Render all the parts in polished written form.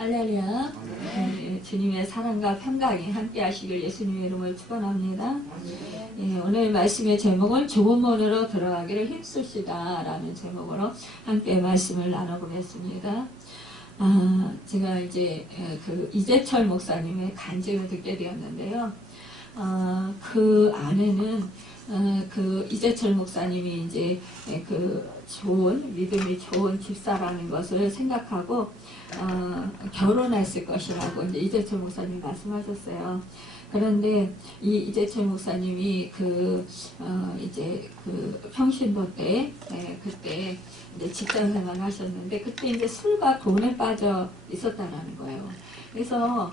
할렐루야. 주님의 사랑과 평강이 함께 하시길 예수님의 이름으로 축원합니다. 오늘 말씀의 제목은 좋은 문으로 들어가기를 힘쓰시다 라는 제목으로 함께 말씀을 나눠보겠습니다. 제가 이제 그 이재철 목사님의 간증을 듣게 되었는데요. 그 안에는 그 이재철 목사님이 이제 그 좋은 믿음이 좋은 집사라는 것을 생각하고 결혼했을 것이라고 이제 이재철 목사님이 말씀하셨어요. 그런데 이 이재철 목사님이 이제 그 평신도 때 그때 이제 직장 생활을 하셨는데 그때 이제 술과 돈에 빠져 있었다는 거예요. 그래서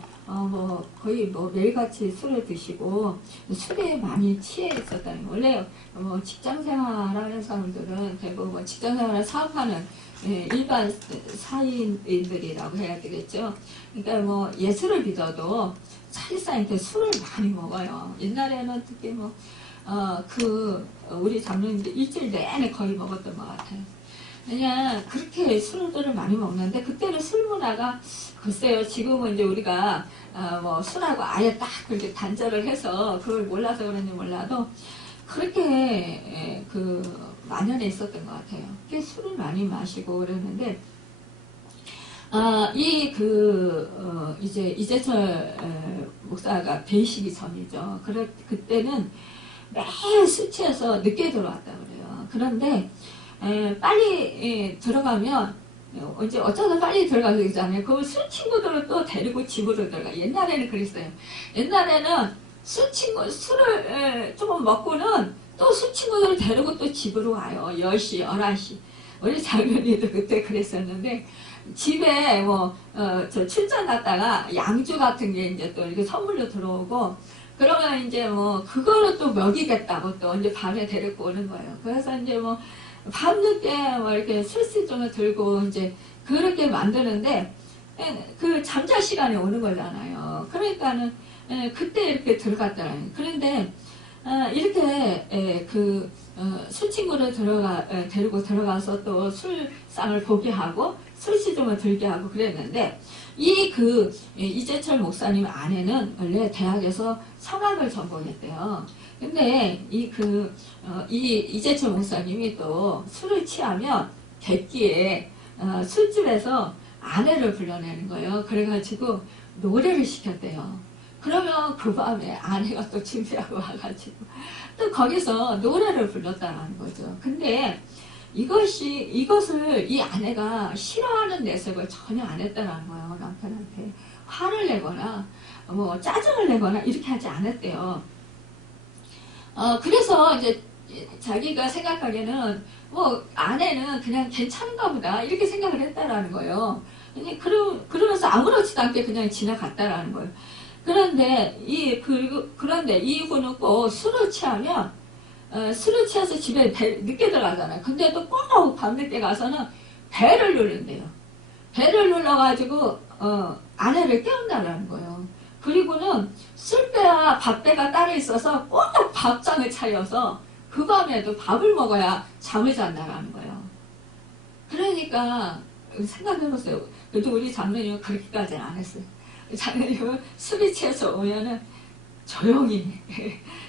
거의 매일같이 술을 드시고 술에 많이 취해 있었다는 거예요. 원래 직장 생활하는 사람들은 대부분 직장 생활을 사업하는 일반 사인들이라고 해야 되겠죠. 그러니까 예수를 믿어도 사실상 이렇게 술을 많이 먹어요. 옛날에는 특히 우리 장로님들 일주일 내내 거의 먹었던 것 같아요. 그냥 그렇게 술들을 많이 먹는데 그때는 술 문화가 글쎄요, 지금은 이제 우리가 술하고 아예 딱 그렇게 단절을 해서 그걸 몰라서 그런지 몰라도 그렇게 만연해 있었던 것 같아요. 꽤 술을 많이 마시고 그랬는데 이제 이재철 목사가 배식이 전이죠. 그때는 매일 술 취해서 늦게 들어왔다 그래요. 그런데 빨리 들어가면 이제 어쩌다 빨리 들어가서 있잖아요. 그 술 친구들을 또 데리고 집으로 들어가. 옛날에는 그랬어요. 옛날에는 술을 조금 먹고는 또 술 친구들을 데리고 또 집으로 와요. 10시, 11시. 우리 장면이도 그때 그랬었는데, 집에 저 출장 갔다가 양주 같은 게 이제 또 이렇게 선물로 들어오고, 그러면 이제 그거를 또 먹이겠다고 또 이제 밤에 데리고 오는 거예요. 그래서 이제 밤늦게 이렇게 술수종을 들고 이제 그렇게 만드는데, 그 잠잘 시간에 오는 거잖아요. 그러니까는, 그때 이렇게 들어갔더라고요. 그런데, 이렇게 술 친구를 데리고 들어가서 또 술상을 보게 하고 술시종을 들게 하고 그랬는데 이재철 목사님 아내는 원래 대학에서 성악을 전공했대요. 근데 이재철 목사님이 또 술을 취하면 객기에 술집에서 아내를 불러내는 거예요. 그래가지고 노래를 시켰대요. 그러면 그 밤에 아내가 또 준비하고 와가지고 또 거기서 노래를 불렀다는 거죠. 근데 이것을 이 아내가 싫어하는 내색을 전혀 안 했다는 거예요. 남편한테 화를 내거나 짜증을 내거나 이렇게 하지 않았대요. 그래서 이제 자기가 생각하기에는 아내는 그냥 괜찮은가 보다 이렇게 생각을 했다라는 거예요. 그러면서 아무렇지도 않게 그냥 지나갔다라는 거예요. 그런데 이분은 꼭 술을 취하면 술을 취해서 집에 늦게 들어가잖아요. 근데 또 꼭 밤늦게 가서는 배를 누른대요. 배를 눌러가지고 아내를 깨운다라는 거예요. 그리고는 술배와 밥배가 따로 있어서 꼭 밥상을 차려서 그 밤에도 밥을 먹어야 잠을 잔다라는 거예요. 그러니까 생각해보세요. 그래도 우리 장로님은 그렇게까지는 안 했어요. 장로님은 술이 취해서 오면은 조용히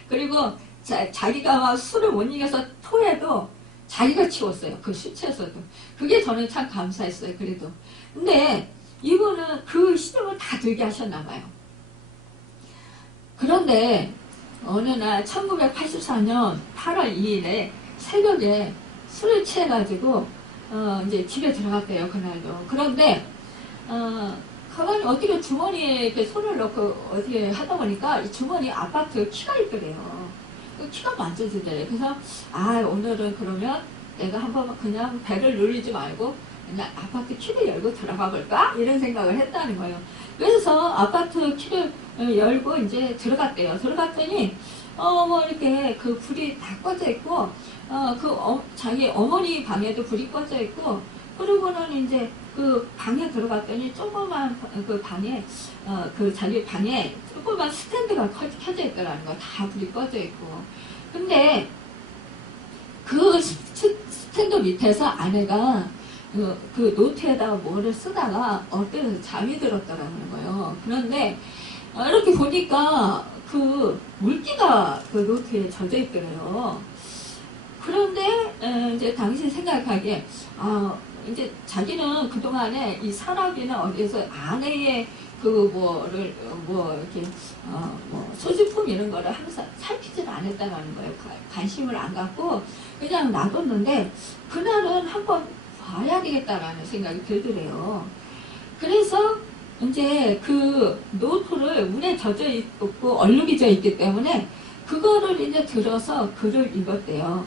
그리고 자기가 막 술을 못 이겨서 토해도 자기가 치웠어요. 그 술 취해서도. 그게 저는 참 감사했어요. 그래도. 근데 이분은 그 시점을 다 들게 하셨나 봐요. 그런데 어느 날 1984년 8월 2일에 새벽에 술을 취해가지고 이제 집에 들어갔대요. 그날도. 그런데 가만히 어떻게 주머니에 이렇게 손을 넣고 어떻게 하다 보니까 이 주머니 아파트 키가 있더래요. 그 키가 만져지더래요. 그래서 오늘은 그러면 내가 한번 그냥 배를 누르지 말고 그냥 아파트 키를 열고 들어가 볼까? 이런 생각을 했다는 거예요. 그래서 아파트 키를 열고 이제 들어갔대요. 들어갔더니 이렇게 그 불이 다 꺼져 있고 자기 어머니 방에도 불이 꺼져 있고 그리고는 이제 그 방에 들어갔더니 조그만 그 방에 자기 방에 조그만 스탠드가 켜져 있더라는 거. 다 불이 꺼져 있고. 근데 그 스탠드 밑에서 아내가 그 노트에다가 뭐를 쓰다가 엎드려서 잠이 들었더라는 거예요. 그런데 이렇게 보니까 그 물기가 그 노트에 젖어 있더래요. 그런데 이제 당시 생각하기에 이제 자기는 그동안에 이 산업이나 어디에서 아내의 그 뭐를 뭐 이렇게 뭐 소지품 이런 거를 항상 살피지는 않았다는 거예요. 관심을 안 갖고 그냥 놔뒀는데 그날은 한번 봐야 되겠다라는 생각이 들더래요. 그래서 이제 그 노트를 물에 젖어 있고 얼룩이 져 있기 때문에 그거를 이제 들어서 글을 읽었대요.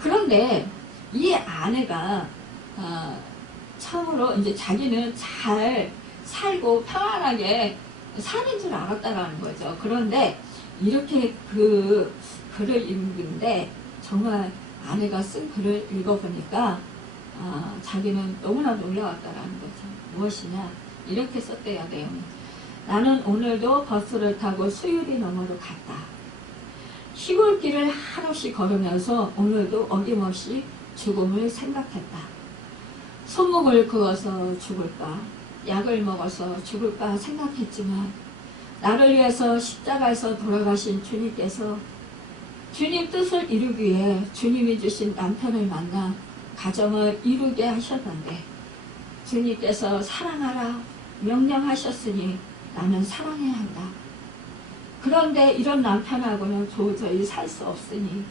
그런데 이 아내가 참으로 이제 자기는 잘 살고 평안하게 사는 줄 알았다라는 거죠. 그런데 이렇게 그 글을 읽는데 정말 아내가 쓴 글을 읽어보니까 자기는 너무나 놀라웠다라는 거죠. 무엇이냐? 이렇게 썼대요, 내용이. 나는 오늘도 버스를 타고 수유리 너머로 갔다. 시골길을 한없이 걸으면서 오늘도 어김없이 죽음을 생각했다. 손목을 그어서 죽을까, 약을 먹어서 죽을까 생각했지만 나를 위해서 십자가에서 돌아가신 주님께서 주님 뜻을 이루기 위해 주님이 주신 남편을 만나 가정을 이루게 하셨는데 주님께서 사랑하라 명령하셨으니 나는 사랑해야 한다. 그런데 이런 남편하고는 도저히 살 수 없으니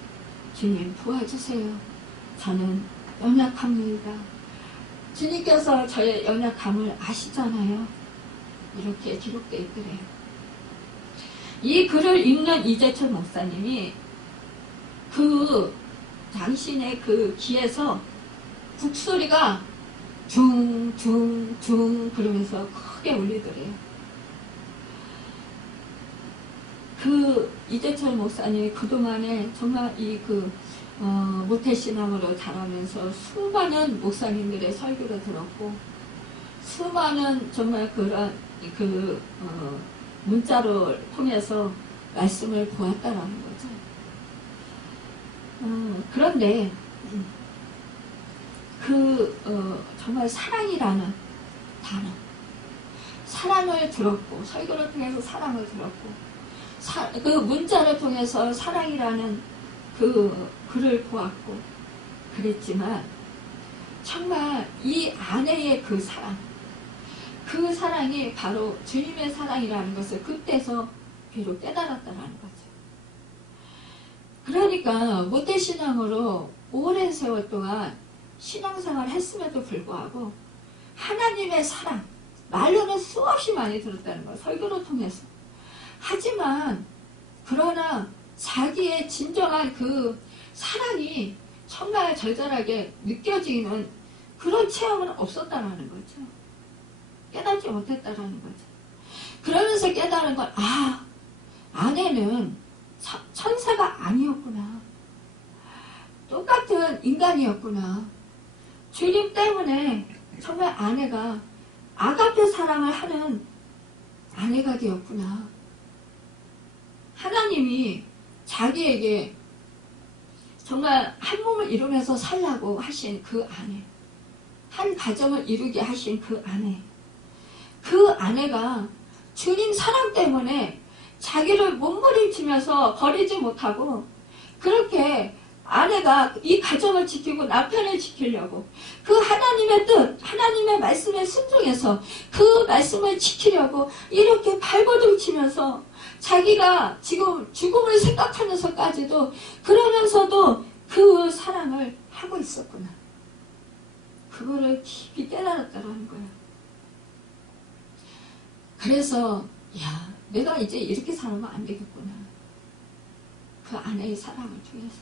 주님 도와주세요. 저는 연약합니다. 주님께서 저의 연약함을 아시잖아요. 이렇게 기록되어 있더래요. 이 글을 읽는 이재철 목사님이 그 당신의 그 귀에서 북소리가 둥둥둥 그러면서 크게 울리더래요. 그 이재철 목사님이 그동안에 정말 모태신앙으로 자라면서 수많은 목사님들의 설교를 들었고 수많은 정말 그런 문자를 통해서 말씀을 보았다라는 거죠. 그런데 정말 사랑이라는 단어, 사랑을 들었고 설교를 통해서 사랑을 들었고 그 문자를 통해서 사랑이라는 그 글을 보았고 그랬지만 정말 이 아내의 그 사랑이 바로 주님의 사랑이라는 것을 그때서 비록 깨달았다는 거죠. 그러니까 모태신앙으로 오랜 세월 동안 신앙생활을 했음에도 불구하고 하나님의 사랑, 말로는 수없이 많이 들었다는 거예요. 설교를 통해서. 하지만 그러나 자기의 진정한 그 사랑이 정말 절절하게 느껴지는 그런 체험은 없었다라는 거죠. 깨닫지 못했다라는 거죠. 그러면서 깨달은 건 아내는 천사가 아니었구나. 똑같은 인간이었구나. 주님 때문에 정말 아내가 아가페 사랑을 하는 아내가 되었구나. 하나님이 자기에게 정말 한 몸을 이루면서 살라고 하신 그 아내, 한 가정을 이루게 하신 그 아내, 그 아내가 주님 사랑 때문에 자기를 몸부림치면서 버리지 못하고 그렇게 아내가 이 가정을 지키고 남편을 지키려고 그 하나님의 뜻, 하나님의 말씀에 순종해서 그 말씀을 지키려고 이렇게 발버둥 치면서 자기가 지금 죽음을 생각하면서까지도 그러면서도 그 사랑을 하고 있었구나. 그거를 깊이 깨달았다는 거예요. 그래서 내가 이제 이렇게 살면 안 되겠구나. 그 아내의 사랑을 통해서.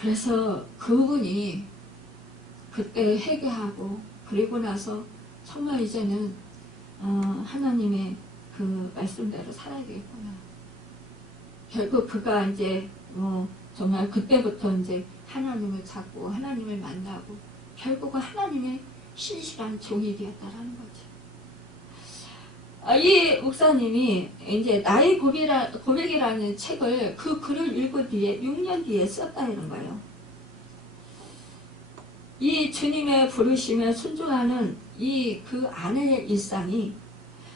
그래서 그분이 그때 회개하고 그리고 나서 정말 이제는 하나님의 그 말씀대로 살아야 되겠구나. 결국 그가 이제 정말 그때부터 이제 하나님을 찾고 하나님을 만나고 결국은 하나님의 신실한 종이 되었다라는 거죠. 이 목사님이 이제 나의 고백이라는 책을 그 글을 읽은 뒤에 6년 뒤에 썼다는 거예요. 이 주님의 부르심에 순종하는 이 그 아내의 일상이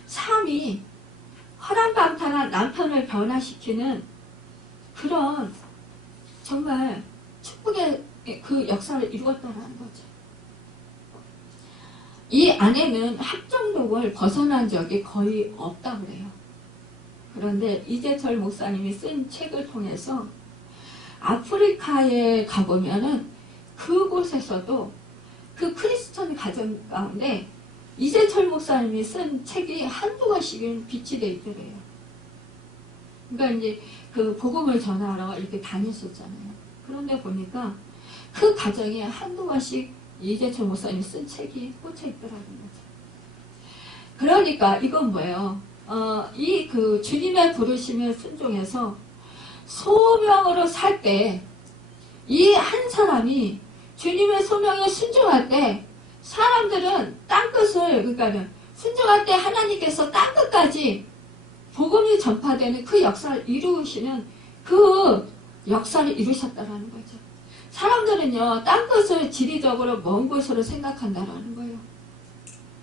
삶이 허랑방탕한 남편을 변화시키는 그런 정말 축복의 그 역사를 이루었다는 거죠. 이 아내는 합정독을 벗어난 적이 거의 없다고 그래요. 그런데 이재철 목사님이 쓴 책을 통해서 아프리카에 가보면은 그곳에서도 그 크리스천 가정 가운데 이재철 목사님이 쓴 책이 한두 권씩은 비치되어 있더래요. 그러니까 이제 그 복음을 전하러 이렇게 다녔었잖아요. 그런데 보니까 그 가정에 한두 권씩 이재철 목사님이 쓴 책이 꽂혀 있더라고요. 그러니까 이건 뭐예요? 이 그 주님의 부르심에 순종해서 소명으로 살 때 이 한 사람이 주님의 소명에 순종할 때 사람들은 땅끝을 그러니까 순종할 때 하나님께서 땅끝까지 복음이 전파되는 그 역사를 이루시는 그 역사를 이루셨다라는 거죠. 사람들은요 땅끝을 지리적으로 먼 곳으로 생각한다라는 거예요.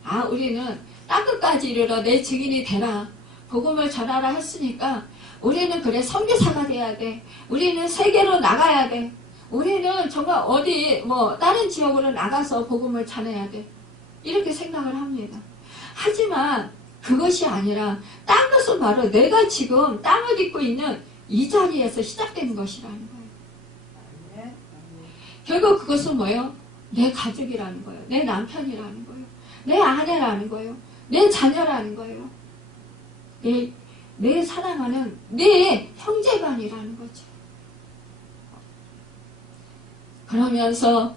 아 우리는 땅끝까지 이르러 내 증인이 되라 복음을 전하라 했으니까 우리는 그래 선교사가 돼야 돼. 우리는 세계로 나가야 돼. 우리는 정말 어디 뭐 다른 지역으로 나가서 복음을 전해야 돼. 이렇게 생각을 합니다. 하지만 그것이 아니라 땅끝은 바로 내가 지금 땅을 딛고 있는 이 자리에서 시작되는 것이라는 거예요. 결국 그것은 뭐예요? 내 가족이라는 거예요. 내 남편이라는 거예요. 내 아내라는 거예요. 내 자녀라는 거예요. 내 사랑하는 내 형제간이라는 거죠. 그러면서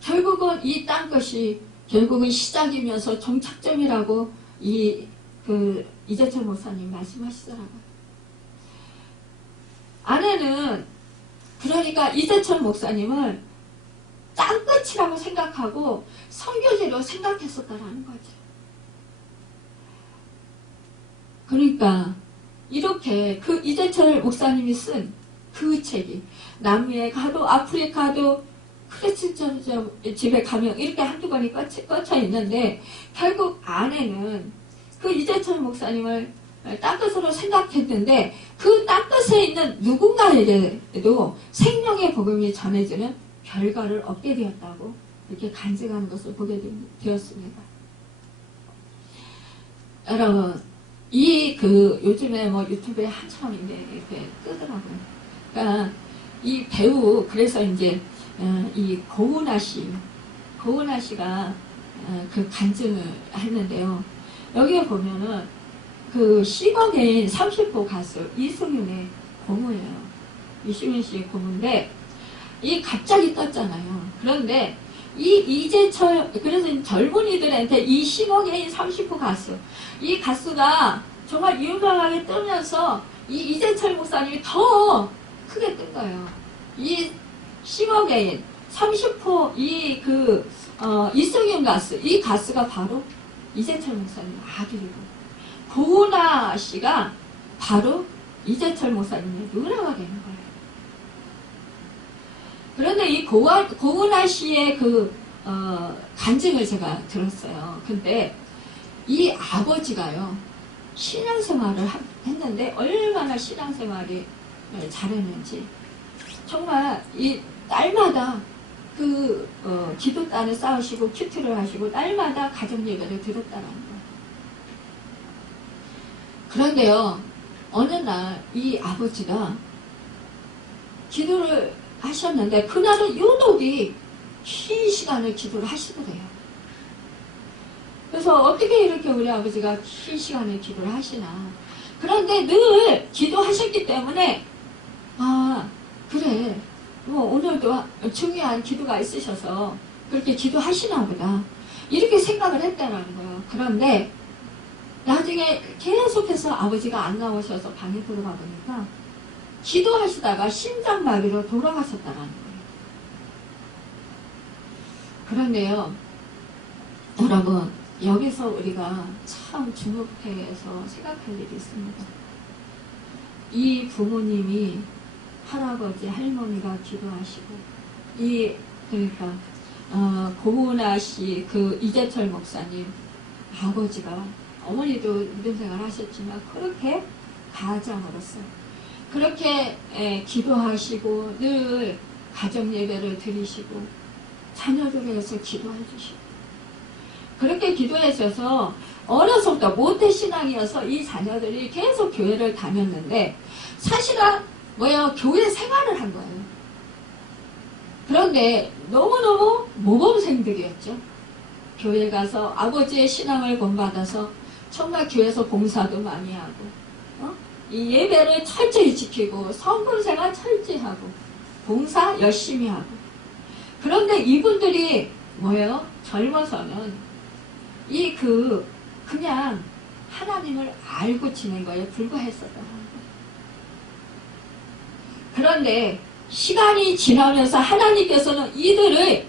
결국은 이 땅것이 결국은 시작이면서 종착점이라고 이재철 목사님 말씀하시더라고요. 아내는 그러니까 이재철 목사님을 땅끝이라고 생각하고 선교지로 생각했었다라는 거죠. 그러니까 이렇게 그 이재철 목사님이 쓴 그 책이 남미에 가도 아프리카도 크리스천 집에 가면 이렇게 한두 권이 꽂혀 있는데 결국 아내는 그 이재철 목사님을 땅끝으로 생각했는데 그 땅끝에 있는 누군가에게도 생명의 복음이 전해지는 결과를 얻게 되었다고 이렇게 간증하는 것을 보게 되었습니다. 여러분 요즘에 뭐 유튜브에 한참 이렇게 뜨더라고요. 그러니까 이 배우, 그래서 이제, 이 고은아 씨가 그 간증을 했는데요. 여기에 보면은 그 시거게인 30호 가수 이승윤의 고모예요. 이승윤 씨의 고모인데, 이 갑자기 떴잖아요. 그런데 그래서 젊은이들한테 이 시거게인 30호 가수, 이 가수가 정말 유명하게 뜨면서 이재철 목사님이 더 크게 뜬 거예요. 이 싱어게인 30호 이승윤 가수, 이 가수가 바로 이재철 목사님 아들이고 고은아 씨가 바로 이재철 목사님의 누나가 되는 거예요. 그런데 이 고은아 씨의 간증을 제가 들었어요. 근데 이 아버지가요 신앙생활을 했는데 얼마나 신앙생활이 잘했는지 정말 이 딸마다 기도단을 쌓으시고 큐티를 하시고 딸마다 가정 예배를 드렸다는 거예요. 그런데요 어느 날 이 아버지가 기도를 하셨는데 그날은 유독이 긴 시간을 기도를 하시더래요. 그래서 어떻게 이렇게 우리 아버지가 긴 시간을 기도를 하시나. 그런데 늘 기도하셨기 때문에 그래 뭐 오늘도 중요한 기도가 있으셔서 그렇게 기도하시나 보다 이렇게 생각을 했다는 거예요. 그런데 나중에 계속해서 아버지가 안 나오셔서 방에 들어가 보니까 기도하시다가 심장마비로 돌아가셨다는 거예요. 그런데요 여러분 여기서 우리가 참 주목해서 생각할 일이 있습니다. 이 부모님이 할아버지 할머니가 기도하시고 그러니까 고은아 씨, 그 이재철 목사님 아버지가 어머니도 믿음생활 하셨지만 그렇게 가장으로서 그렇게 기도하시고 늘 가정 예배를 드리시고 자녀들을 위해서 기도해 주시고 그렇게 기도해 주셔서 어려서부터 모태신앙이어서 이 자녀들이 계속 교회를 다녔는데 사실은 교회 생활을 한 거예요. 그런데 너무너무 모범생들이었죠. 교회 가서 아버지의 신앙을 본받아서 정말 교회에서 봉사도 많이 하고 이 예배를 철저히 지키고 성금생활 철저히 하고 봉사 열심히 하고 그런데 이분들이 젊어서는 그냥 하나님을 알고 지낸 거에 불과했었던 거예요. 그런데 시간이 지나면서 하나님께서는 이들을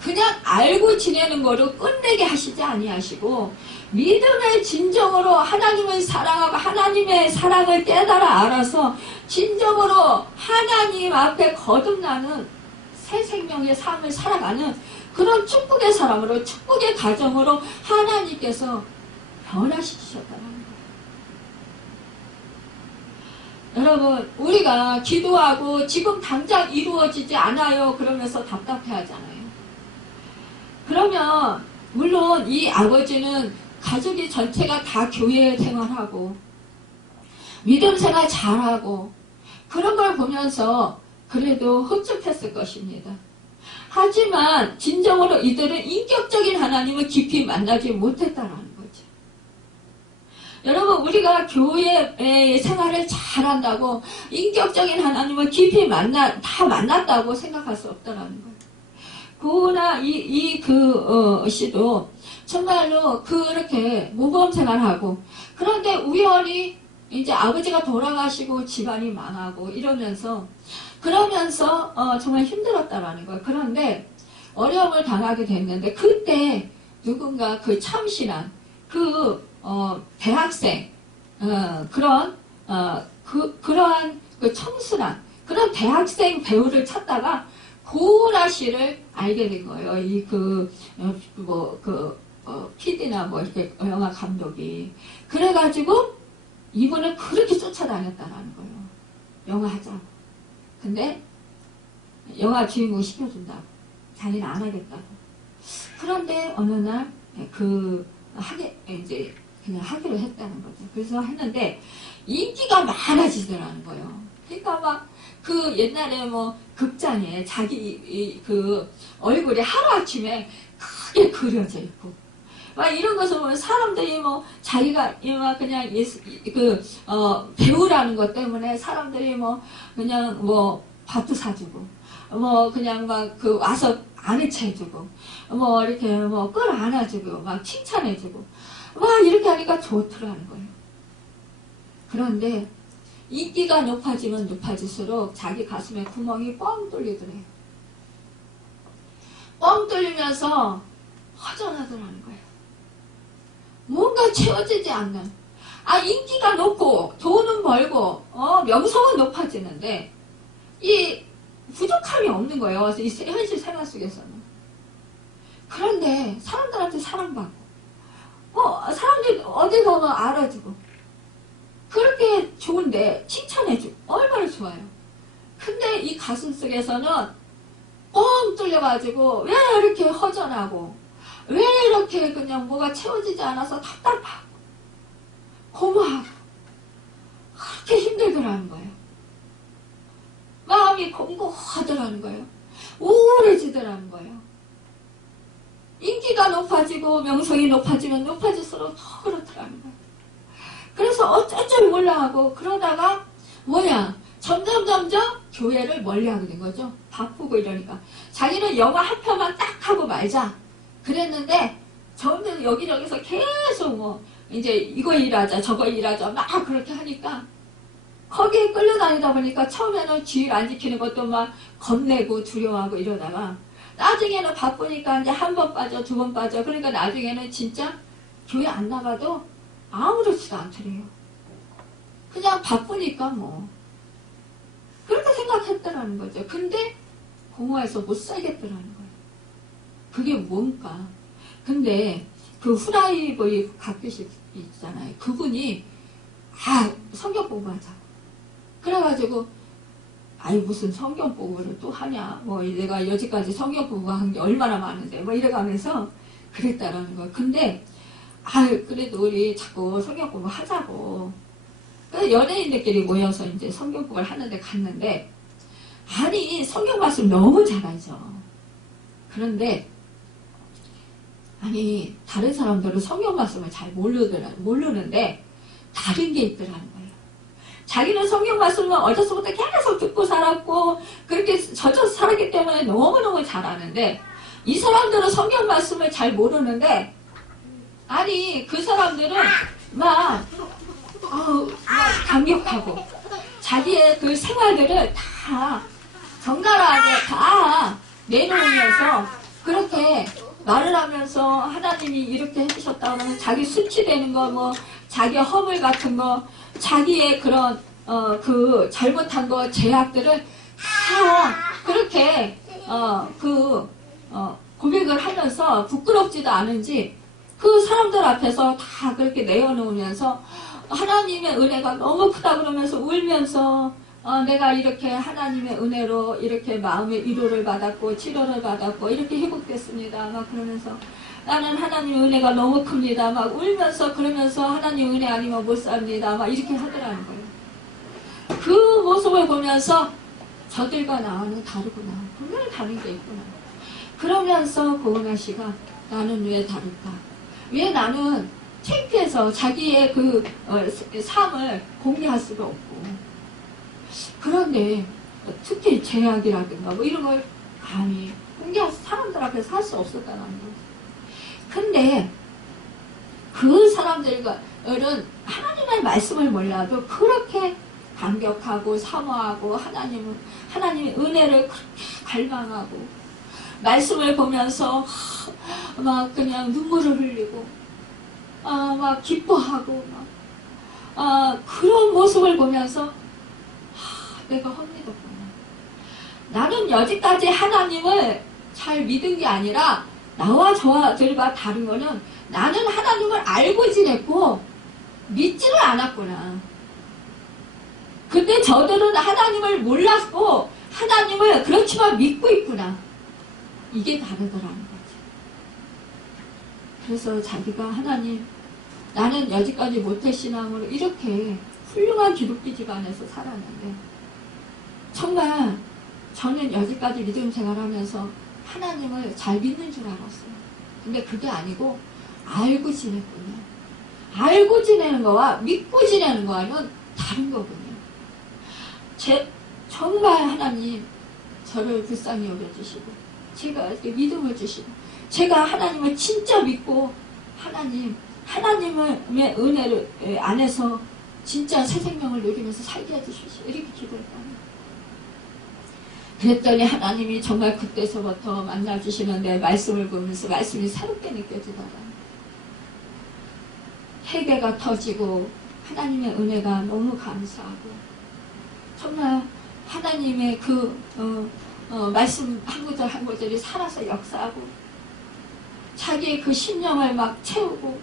그냥 알고 지내는 거로 끝내게 하시지 아니하시고 믿음의 진정으로 하나님을 사랑하고 하나님의 사랑을 깨달아 알아서 진정으로 하나님 앞에 거듭나는 새 생명의 삶을 살아가는 그런 축복의 사람으로 축복의 가정으로 하나님께서 변화시키셨다는 거예요. 여러분 우리가 기도하고 지금 당장 이루어지지 않아요 그러면서 답답해 하잖아요. 그러면 물론 이 아버지는 가족이 전체가 다 교회 생활하고 믿음 생활 잘하고 그런 걸 보면서 그래도 흡족했을 것입니다. 하지만 진정으로 이들은 인격적인 하나님을 깊이 만나지 못했다는 거죠. 여러분 우리가 교회 생활을 잘한다고 인격적인 하나님을 깊이 다 만났다고 생각할 수 없다는 거예요. 고은아 씨도 정말로 그렇게 모범생활하고 그런데 우연히 이제 아버지가 돌아가시고 집안이 망하고 그러면서 정말 힘들었다라는 거예요. 그런데 어려움을 당하게 됐는데 그때 누군가 그 참신한 대학생 그러한 그 청순한 그런 대학생 배우를 찾다가 고은아 씨를 알게 된 거예요. PD나 이렇게 영화 감독이. 그래가지고 이분을 그렇게 쫓아다녔다는 거예요. 영화 하자고. 근데 영화 주인공 시켜준다고. 자기는 안 하겠다고. 그런데 어느 날 이제 그냥 하기로 했다는 거죠. 그래서 했는데 인기가 많아지더라는 거예요. 그러니까 옛날에 극장에 자기 얼굴이 하루아침에 크게 그려져 있고 이런 것을 보면 사람들이 자기가 그냥 배우라는 것 때문에 사람들이 그냥 밥도 사주고 그냥 와서 아는 체 해주고 이렇게 끌어안아주고 칭찬해주고 이렇게 하니까 좋더라는 거예요. 그런데 인기가 높아지면 높아질수록 자기 가슴에 구멍이 뻥 뚫리더래요. 뻥 뚫리면서 허전하더라는 거예요. 뭔가 채워지지 않는 인기가 높고 돈은 벌고 명성은 높아지는데 이 부족함이 없는 거예요. 이 현실 생활 속에서는. 그런데 사람들한테 사랑받고 사람들이 어디 가면 알아주고 그렇게 좋은데 칭찬해주고 얼마나 좋아요. 근데 이 가슴 속에서는 뻥 뚫려가지고 왜 이렇게 허전하고 왜 이렇게 그냥 뭐가 채워지지 않아서 답답하고 고마하고 그렇게 힘들더라는 거예요. 마음이 공고하더라는 거예요. 우울해지더라는 거예요. 인기가 높아지고 명성이 높아지면 높아질수록 더 그렇더라는 거예요. 그래서 어쩔 줄 몰라 하고 그러다가 점점 교회를 멀리하게 된 거죠. 바쁘고 이러니까 자기는 영화 한 편만 딱 하고 말자 그랬는데 점점 여기저기서 계속 이제 이거 일하자 저거 일하자 그렇게 하니까 거기에 끌려다니다 보니까 처음에는 주일 안 지키는 것도 겁내고 두려워하고 이러다가 나중에는 바쁘니까 이제 한 번 빠져 두 번 빠져 그러니까 나중에는 진짜 교회 안 나가도 아무렇지도 않더래요. 그냥 바쁘니까 그렇게 생각했더라는 거죠. 근데 공허해서 못 살겠더라는 거예요. 그게 뭔가. 근데 그 후라이보이 각교식 있잖아요. 그분이 성경 공부하자. 그래가지고 아니 무슨 성경 공부를 또 하냐. 뭐 내가 여지까지 성경 공부한 게 얼마나 많은데 뭐 이래가면서 그랬다라는 거야. 근데 그래도 우리 자꾸 성경 공부 하자고. 연예인들끼리 모여서 이제 성경 공부를 하는데 갔는데 아니 성경 말씀 너무 잘 알죠. 그런데 아니 다른 사람들은 성경 말씀을 잘 모르는데 다른 게 있더라는 거예요. 자기는 성경 말씀을 어려서부터 계속 듣고 살았고 그렇게 젖어서 살았기 때문에 너무너무 잘 아는데 이 사람들은 성경 말씀을 잘 모르는데 아니 그 사람들은 막 감격하고 자기의 그 생활들을 다 적나라하게 다 내놓으면서 그렇게 말을 하면서 하나님이 이렇게 해주셨다 그러면 자기 수치되는 거 뭐 자기 허물 같은 거 자기의 그런 그 잘못한 거 죄악들을 다 그렇게 고백을 하면서 부끄럽지도 않은지 그 사람들 앞에서 다 그렇게 내어놓으면서 하나님의 은혜가 너무 크다 그러면서 울면서 내가 이렇게 하나님의 은혜로 이렇게 마음의 위로를 받았고 치료를 받았고 이렇게 회복됐습니다. 막 그러면서 나는 하나님의 은혜가 너무 큽니다. 막 울면서 그러면서 하나님 은혜 아니면 못 삽니다. 막 이렇게 하더라는 거예요. 그 모습을 보면서 저들과 나와는 다르구나. 분명히 다른 게 있구나. 그러면서 고은아 씨가 나는 왜 다를까? 왜 나는 창피해서 자기의 그 삶을 공개할 수가 없고 그런데 특히 죄악이라든가 뭐 이런 걸 감히 공개해서 사람들 앞에서 할 수 없었다는 거예요. 근데 그 사람들은 하나님의 말씀을 몰라도 그렇게 감격하고 사모하고 하나님의 은혜를 그렇게 갈망하고 말씀을 보면서 막 그냥 눈물을 흘리고 막 기뻐하고 그런 모습을 보면서 내가 헛믿었구나. 나는 여지까지 하나님을 잘 믿은 게 아니라 나와 저들과 다른 거는 나는 하나님을 알고 지냈고 믿지를 않았구나. 근데 저들은 하나님을 몰랐고 하나님을 그렇지만 믿고 있구나. 이게 다르더라는 거지. 그래서 자기가 하나님 나는 여지까지 모태신앙으로 이렇게 훌륭한 기독교 집안에서 살았는데 정말 저는 여기까지 믿음 생활하면서 하나님을 잘 믿는 줄 알았어요. 근데 그게 아니고 알고 지냈군요. 알고 지내는 거와 믿고 지내는 거와는 다른 거군요. 정말 하나님 저를 불쌍히 여겨주시고 제가 이렇게 믿음을 주시고 제가 하나님을 진짜 믿고 하나님의 은혜를 안에서 진짜 새 생명을 누리면서 살게 해주십시오. 이렇게 기도했다는 그랬더니 하나님이 정말 그때서부터 만나주시는데 말씀을 보면서 말씀이 새롭게 느껴지더라. 회개가 터지고 하나님의 은혜가 너무 감사하고 정말 하나님의 그 말씀 한 구절 한 구절이 살아서 역사하고 자기의 그 심령을 막 채우고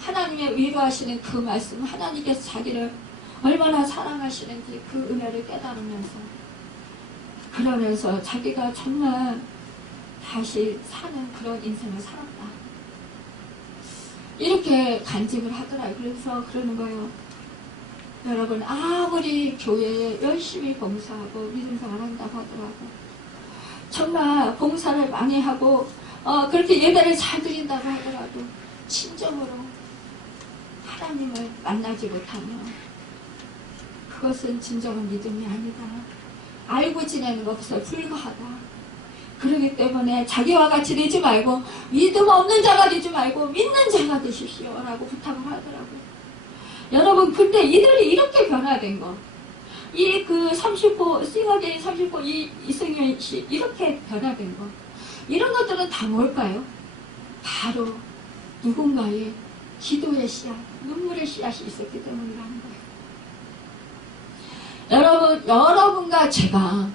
하나님의 위로하시는 그 말씀 하나님께서 자기를 얼마나 사랑하시는지 그 은혜를 깨달으면서 그러면서 자기가 정말 다시 사는 그런 인생을 살았다. 이렇게 간증을 하더라고요. 그래서 그러는 거예요. 여러분 아무리 교회에 열심히 봉사하고 믿음생활 한다고 하더라고 정말 봉사를 많이 하고 그렇게 예배를 잘 드린다고 하더라도 진정으로 하나님을 만나지 못하면 그것은 진정한 믿음이 아니다. 알고 지내는 것에 불과하다. 그러기 때문에 자기와 같이 되지 말고 믿음 없는 자가 되지 말고 믿는 자가 되십시오 라고 부탁을 하더라고요. 여러분 근데 이들이 이렇게 변화된 거 이 그 30호 싱어게인 30호 이승윤 씨 이렇게 변화된 거 이런 것들은 다 뭘까요? 바로 누군가의 기도의 씨앗 눈물의 씨앗이 있었기 때문이라는 거예요. 여러분과 제가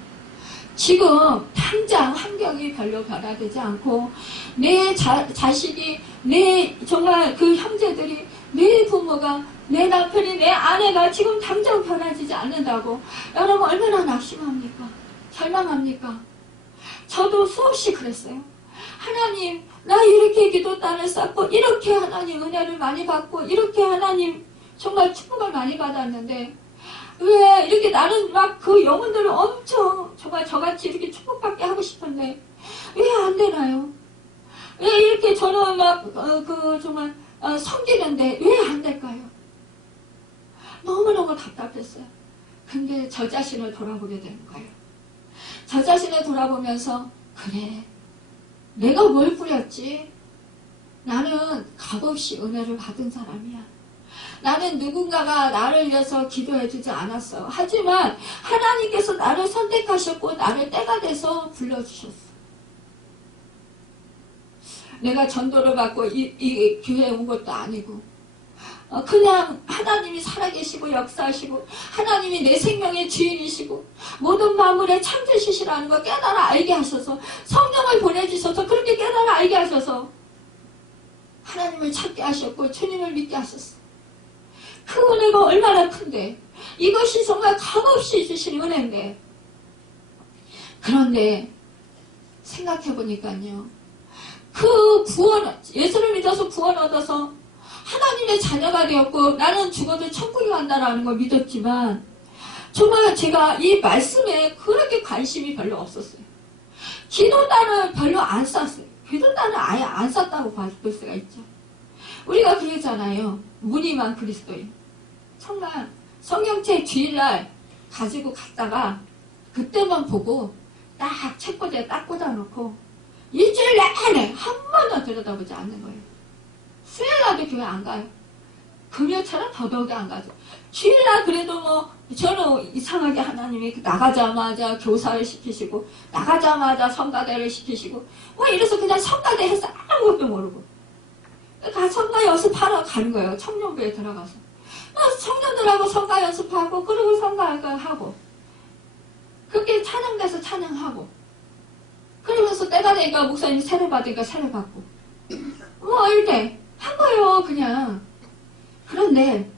지금 당장 환경이 별로 변화되지 않고 내 자식이 내 정말 그 형제들이 내 부모가 내 남편이 내 아내가 지금 당장 변화지지 않는다고 여러분 얼마나 낙심합니까? 절망합니까? 저도 수없이 그랬어요. 하나님 나 이렇게 기도단을 쌓고 이렇게 하나님 은혜를 많이 받고 이렇게 하나님 정말 축복을 많이 받았는데 왜 이렇게 나는 막 그 영혼들을 엄청 정말 저같이 이렇게 축복받게 하고 싶은데 왜 안 되나요? 왜 이렇게 저는 막 그 정말 섬기는데 왜 안 될까요? 너무너무 답답했어요. 근데 저 자신을 돌아보게 되는 거예요. 저 자신을 돌아보면서 그래 내가 뭘 뿌렸지? 나는 값없이 은혜를 받은 사람이야. 나는 누군가가 나를 위해서 기도해주지 않았어. 하지만 하나님께서 나를 선택하셨고 나를 때가 돼서 불러주셨어. 내가 전도를 받고 이 교회에 온 것도 아니고 그냥 하나님이 살아계시고 역사하시고 하나님이 내 생명의 주인이시고 모든 만물의 창조시시라는 걸 깨달아 알게 하셔서 성령을 보내주셔서 그렇게 깨달아 알게 하셔서 하나님을 찾게 하셨고 주님을 믿게 하셨어. 그 은혜가 얼마나 큰데 이것이 정말 값없이 주신 은혜인데 그런데 생각해보니까요 그 구원 예수를 믿어서 구원 얻어서 하나님의 자녀가 되었고 나는 죽어도 천국에 간다라는 걸 믿었지만 정말 제가 이 말씀에 그렇게 관심이 별로 없었어요. 기도단을 별로 안 쌌어요. 기도단을 아예 안 쌌다고 볼 수가 있죠. 우리가 그러잖아요. 무늬만 그리스도인. 정말 성경책 주일날 가지고 갔다가 그때만 보고 딱 책꽂이에 딱 꽂아놓고 일주일 내내 한 번도 들여다보지 않는 거예요. 수요일날도 교회 안 가요. 금요일처럼 더더욱이 안 가죠. 주일날 그래도 뭐 저는 이상하게 하나님이 나가자마자 교사를 시키시고 나가자마자 성가대를 시키시고 뭐 이래서 그냥 성가대 해서 아무것도 모르고 성가 연습하러 가는 거예요. 청년부에 들어가서 청년들하고 성가 연습하고 그리고 성가하고 그렇게 찬양돼서 찬양하고 그러면서 때가 되니까 목사님이 세례 받으니까 세례 받고 뭐 이렇게 한 거예요. 그냥 그런데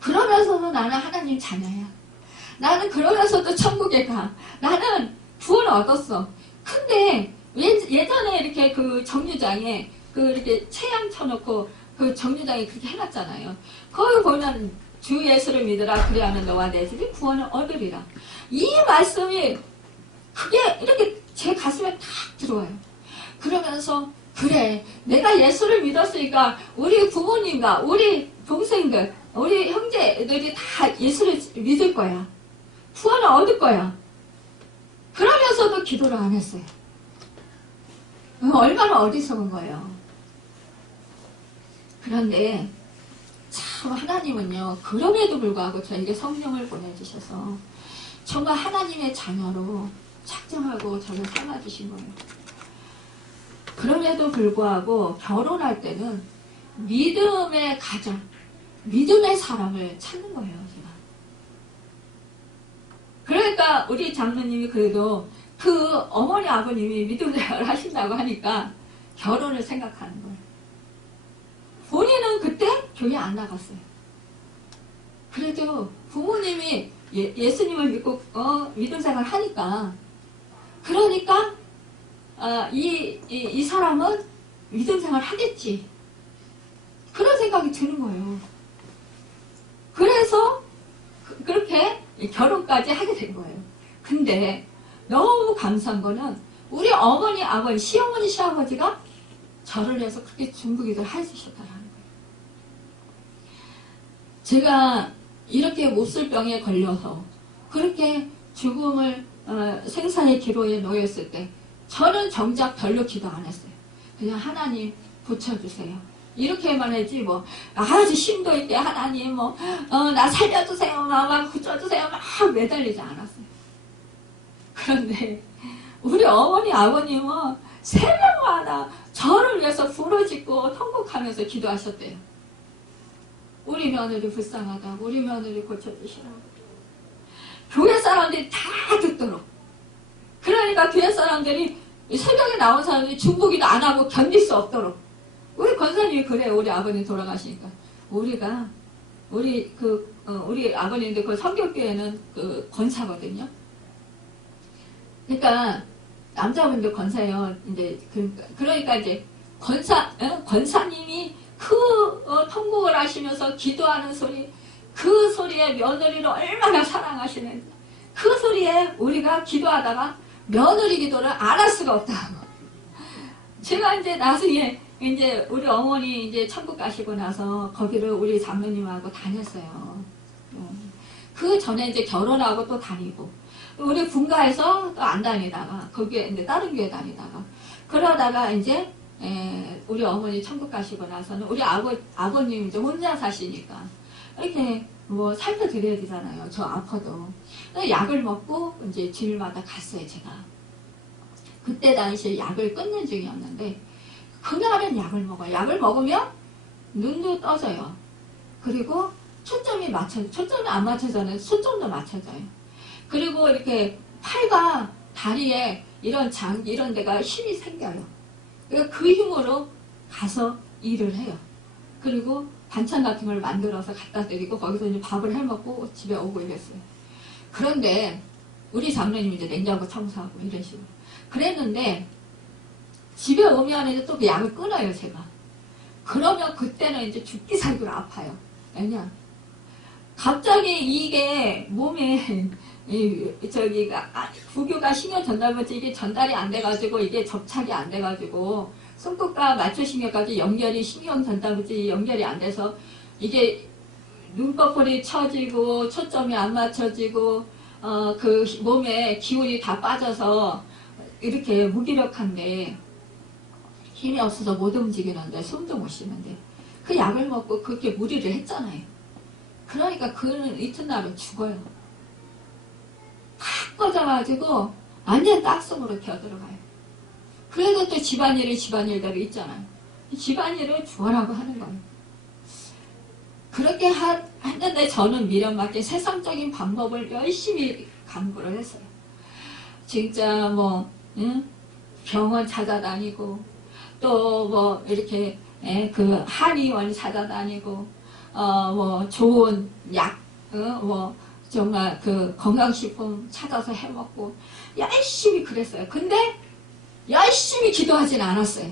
그러면서도 나는 하나님 자녀야. 나는 그러면서도 천국에 가. 나는 구원을 얻었어. 근데 예전에 이렇게 그 정류장에 그 이렇게 채양 쳐놓고 그 정류장에 그렇게 해놨잖아요. 거기 보면 주 예수를 믿으라 그리하면 너와 내 집이 구원을 얻으리라. 이 말씀이 그게 이렇게 제 가슴에 탁 들어와요. 그러면서 그래 내가 예수를 믿었으니까 우리 부모님과 우리 동생들 우리 형제들이 다 예수를 믿을 거야. 구원을 얻을 거야. 그러면서도 기도를 안 했어요. 얼마나 어리석은 거예요. 그런데 참 하나님은요 그럼에도 불구하고 저에게 성령을 보내주셔서 정말 하나님의 자녀로 착정하고 저를 삼아주신 거예요. 그럼에도 불구하고 결혼할 때는 믿음의 가정, 믿음의 사람을 찾는 거예요. 제가. 그러니까 우리 장로님이 그래도 그 어머니 아버님이 믿음 생활을 하신다고 하니까 결혼을 생각하는 거예요. 본인은 그때 교회 안 나갔어요. 그래도 부모님이 예수님을 믿고 믿음 생활을 하니까 그러니까 이 사람은 믿음 생활을 하겠지. 그런 생각이 드는 거예요. 그래서 그렇게 결혼까지 하게 된 거예요. 근데 너무 감사한 거는 우리 어머니, 아버지, 시어머니, 시아버지가 저를 위해서 그렇게 중보기도를 해주셨다라는 거예요. 제가 이렇게 몹쓸병에 걸려서 그렇게 죽음을 생사의 기로에 놓였을 때 저는 정작 별로 기도 안 했어요. 그냥 하나님 고쳐주세요. 이렇게만 했지 뭐 아주 심도 있게 하나님 나 살려주세요 막 고쳐주세요 막 매달리지 않았어요. 그런데 우리 어머니 아버님은 새벽마다 저를 위해서 부르짖고 통곡하면서 기도하셨대요. 우리 며느리 불쌍하다고 우리 며느리 고쳐주시라고 교회 사람들이 다 듣도록 그러니까 교회 사람들이 새벽에 나온 사람들이 중보기도 안 하고 견딜 수 없도록. 우리 권사님이 그래요. 우리 아버님 돌아가시니까. 우리 아버님들 그 성결교회는 그 권사거든요. 그러니까 남자분들 권사예요. 이제 그러니까 이제 권사님이 통곡을 하시면서 기도하는 소리, 그 소리에 며느리를 얼마나 사랑하시는지, 그 소리에 우리가 기도하다가 며느리 기도를 안 할 수가 없다. 제가 이제 나중에 이제 우리 어머니 이제 천국 가시고 나서 거기를 우리 장로님하고 다녔어요. 그 전에 이제 결혼하고 또 다니고, 우리 분가에서 또 안 다니다가 거기에 이제 다른 교회 다니다가 그러다가 이제 우리 어머니 천국 가시고 나서는 우리 아버님 이제 혼자 사시니까 이렇게 뭐 살펴드려야 되잖아요. 저 아파도. 약을 먹고 이제 주일마다 갔어요, 제가. 그때 당시에 약을 끊는 중이었는데, 그날은 약을 먹어요. 약을 먹으면 눈도 떠져요. 그리고 초점이 안 맞춰져는 초점도 맞춰져요. 그리고 이렇게 팔과 다리에 이런 이런 데가 힘이 생겨요. 그러니까 그 힘으로 가서 일을 해요. 그리고 반찬 같은 걸 만들어서 갖다 드리고 거기서 이제 밥을 해먹고 집에 오고 이랬어요. 그런데 우리 장로님이 이제 냉장고 청소하고 이런 식으로 그랬는데, 집에 오면 이제 또 그 약을 끊어요, 제가. 그러면 그때는 이제 죽기 살기로 아파요. 왜냐? 갑자기 이게 몸에 부교가 신경 전달물질 이게 전달이 안 돼가지고 이게 접착이 안 돼가지고 손끝과 맞추신경까지 연결이 신경 전달물질이 연결이 안 돼서 이게 눈꺼풀이 처지고 초점이 안 맞춰지고 그 몸에 기운이 다 빠져서 이렇게 무기력한데 힘이 없어서 못 움직이는데 숨도 못 쉬는데 그 약을 먹고 그렇게 무리를 했잖아요. 그러니까 그는 이튿날은 죽어요. 탁 꺼져가지고 완전 땅속으로 기어들어가요. 그래도 또 집안일대로 있잖아요. 집안일을 죽어라고 하는 거예요. 그렇게 했는데 저는 미련맞게 세상적인 방법을 열심히 강구를 했어요. 진짜 뭐 병원 찾아다니고 또 뭐 이렇게 그 한의원 찾아다니고 뭐 좋은 약 뭐 정말 그 건강식품 찾아서 해먹고 열심히 그랬어요. 근데 열심히 기도하진 않았어요.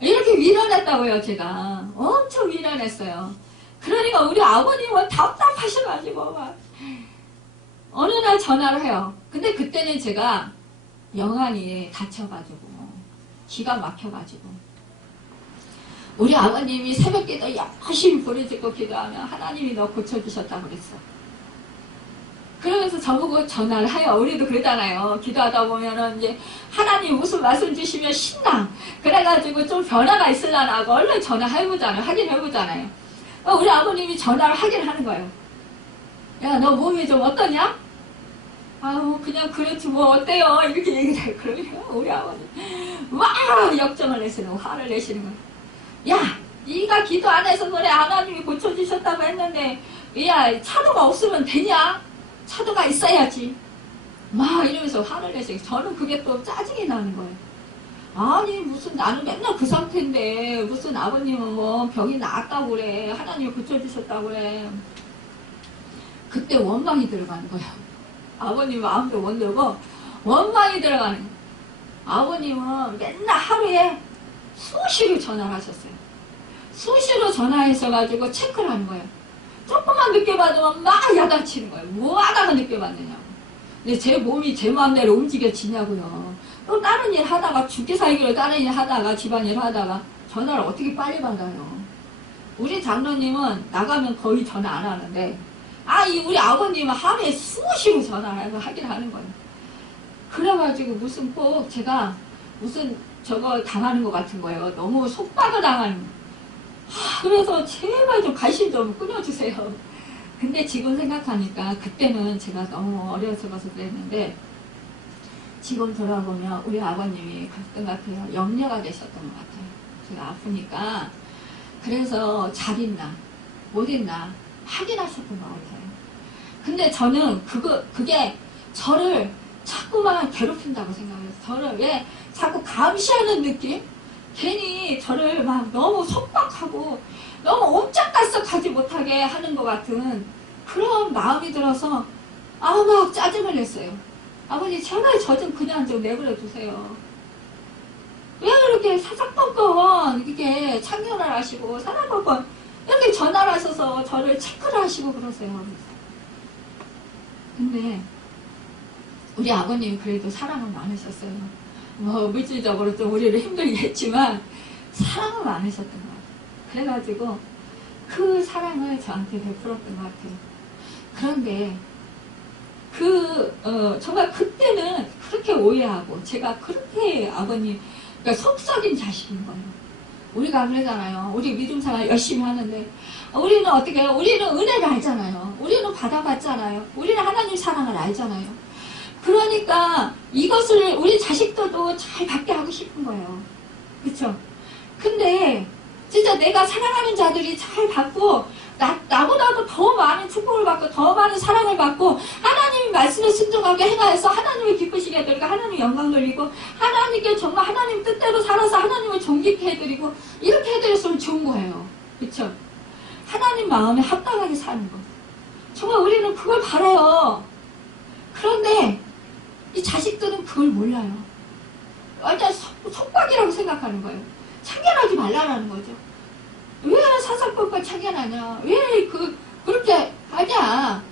이렇게 미련했다고요. 제가 엄청 미련했어요. 그러니까 우리 아버님은 답답하셔가지고 막 어느 날 전화를 해요. 근데 그때는 제가 영안이 다쳐가지고 기가 막혀가지고 우리 아버님이 새벽기도 열심히 부르짖고 기도하면 하나님이 너 고쳐주셨다고 그랬어. 그러면서 저보고 전화를 해요. 우리도 그러잖아요. 기도하다 보면은 이제 하나님 무슨 말씀 주시면 신나. 그래가지고 좀 변화가 있으려나 하고 얼른 전화해보잖아요. 확인해보잖아요. 우리 아버님이 전화를 하긴 하는 거예요. 야, 너 몸이 좀 어떠냐? 아우, 그냥 그렇지 뭐 어때요? 이렇게 얘기를 해요. 그러면 우리 아버님 막 역정을 내시는 거, 화를 내시는 거예요. 야, 네가 기도 안 해서 그래. 하나님이 고쳐주셨다고 했는데 야, 차도가 없으면 되냐? 차도가 있어야지. 막 이러면서 화를 내세요. 저는 그게 또 짜증이 나는 거예요. 아니 무슨 나는 맨날 그 상태인데 무슨 아버님은 뭐 병이 나았다고 그래. 하나님이 고쳐주셨다고 그래. 그때 원망이 들어가는 거예요. 아버님 마음도 못 들고 원망이 들어가는 거예요. 아버님은 맨날 하루에 수시로 전화를 하셨어요. 수시로 전화하셔가지고 체크를 하는 거예요. 조금만 늦게 받으면 막 야단치는 거예요. 뭐 하다가 늦게 받느냐고. 근데 제 몸이 제 마음대로 움직여지냐고요. 또 다른 일 하다가 죽기 살기로 다른 일 하다가 집안일 하다가 전화를 어떻게 빨리 받아요. 우리 장로님은 나가면 거의 전화 안 하는데 우리 아버님은 하루에 수시로 전화를 하긴 하는 거예요. 그래가지고 무슨 꼭 제가 무슨 저거 당하는 것 같은 거예요. 너무 속박을 당하는 거예요. 그래서 제발 좀 관심 좀 끊어주세요. 근데 지금 생각하니까 그때는 제가 너무 어려서 그랬는데 지금 돌아보면 우리 아버님이 가끔 같아요. 염려가 되셨던 것 같아요. 제가 아프니까. 그래서 잘 있나 못 있나 확인하셨던 것 같아요. 근데 저는 그게 저를 자꾸만 괴롭힌다고 생각해요. 저를 왜 자꾸 감시하는 느낌? 괜히 저를 막 너무 속박하고 너무 옴짝달싹하지 못하게 하는 것 같은 그런 마음이 들어서 막 짜증을 냈어요. 아버지 제발 저 좀 그냥 좀 내버려 두세요. 왜 그렇게 사사건건 이렇게 참견을 하시고 사사건건 이렇게 전화를 하셔서 저를 체크를 하시고 그러세요. 근데 우리 아버님이 그래도 사랑은 많으셨어요. 뭐 물질적으로 좀 우리를 힘들게 했지만 사랑은 많으셨던 것 같아요. 그래가지고 그 사랑을 저한테 베풀었던 것 같아요. 그런데 정말 그때는 그렇게 오해하고 제가 그렇게 아버님 그러니까 속썩인 자식인 거예요. 우리가 그러잖아요. 우리 믿음 생활 열심히 하는데 우리는 어떻게 해요? 우리는 은혜를 알잖아요. 우리는 받아봤잖아요. 우리는 하나님 사랑을 알잖아요. 그러니까 이것을 우리 자식들도 잘 받게 하고 싶은 거예요. 그쵸? 근데 진짜 내가 사랑하는 자들이 잘 받고 나보다도 더 많은 축복을 받고 더 많은 사랑을 받고 하나님의 말씀에 순종하게 행하여서 하나님을 기쁘시게 해드리고 하나님 영광 돌리고 하나님께 정말 하나님 뜻대로 살아서 하나님을 존귀케 해드리고 이렇게 해드렸으면 좋은 거예요. 그쵸? 하나님 마음에 합당하게 사는 거. 정말 우리는 그걸 바라요. 그런데 이 자식들은 그걸 몰라요. 완전 속박이라고 생각하는 거예요. 참견하지 말라라는 거죠. 왜 사사건건 참견하냐? 왜 그렇게 하냐?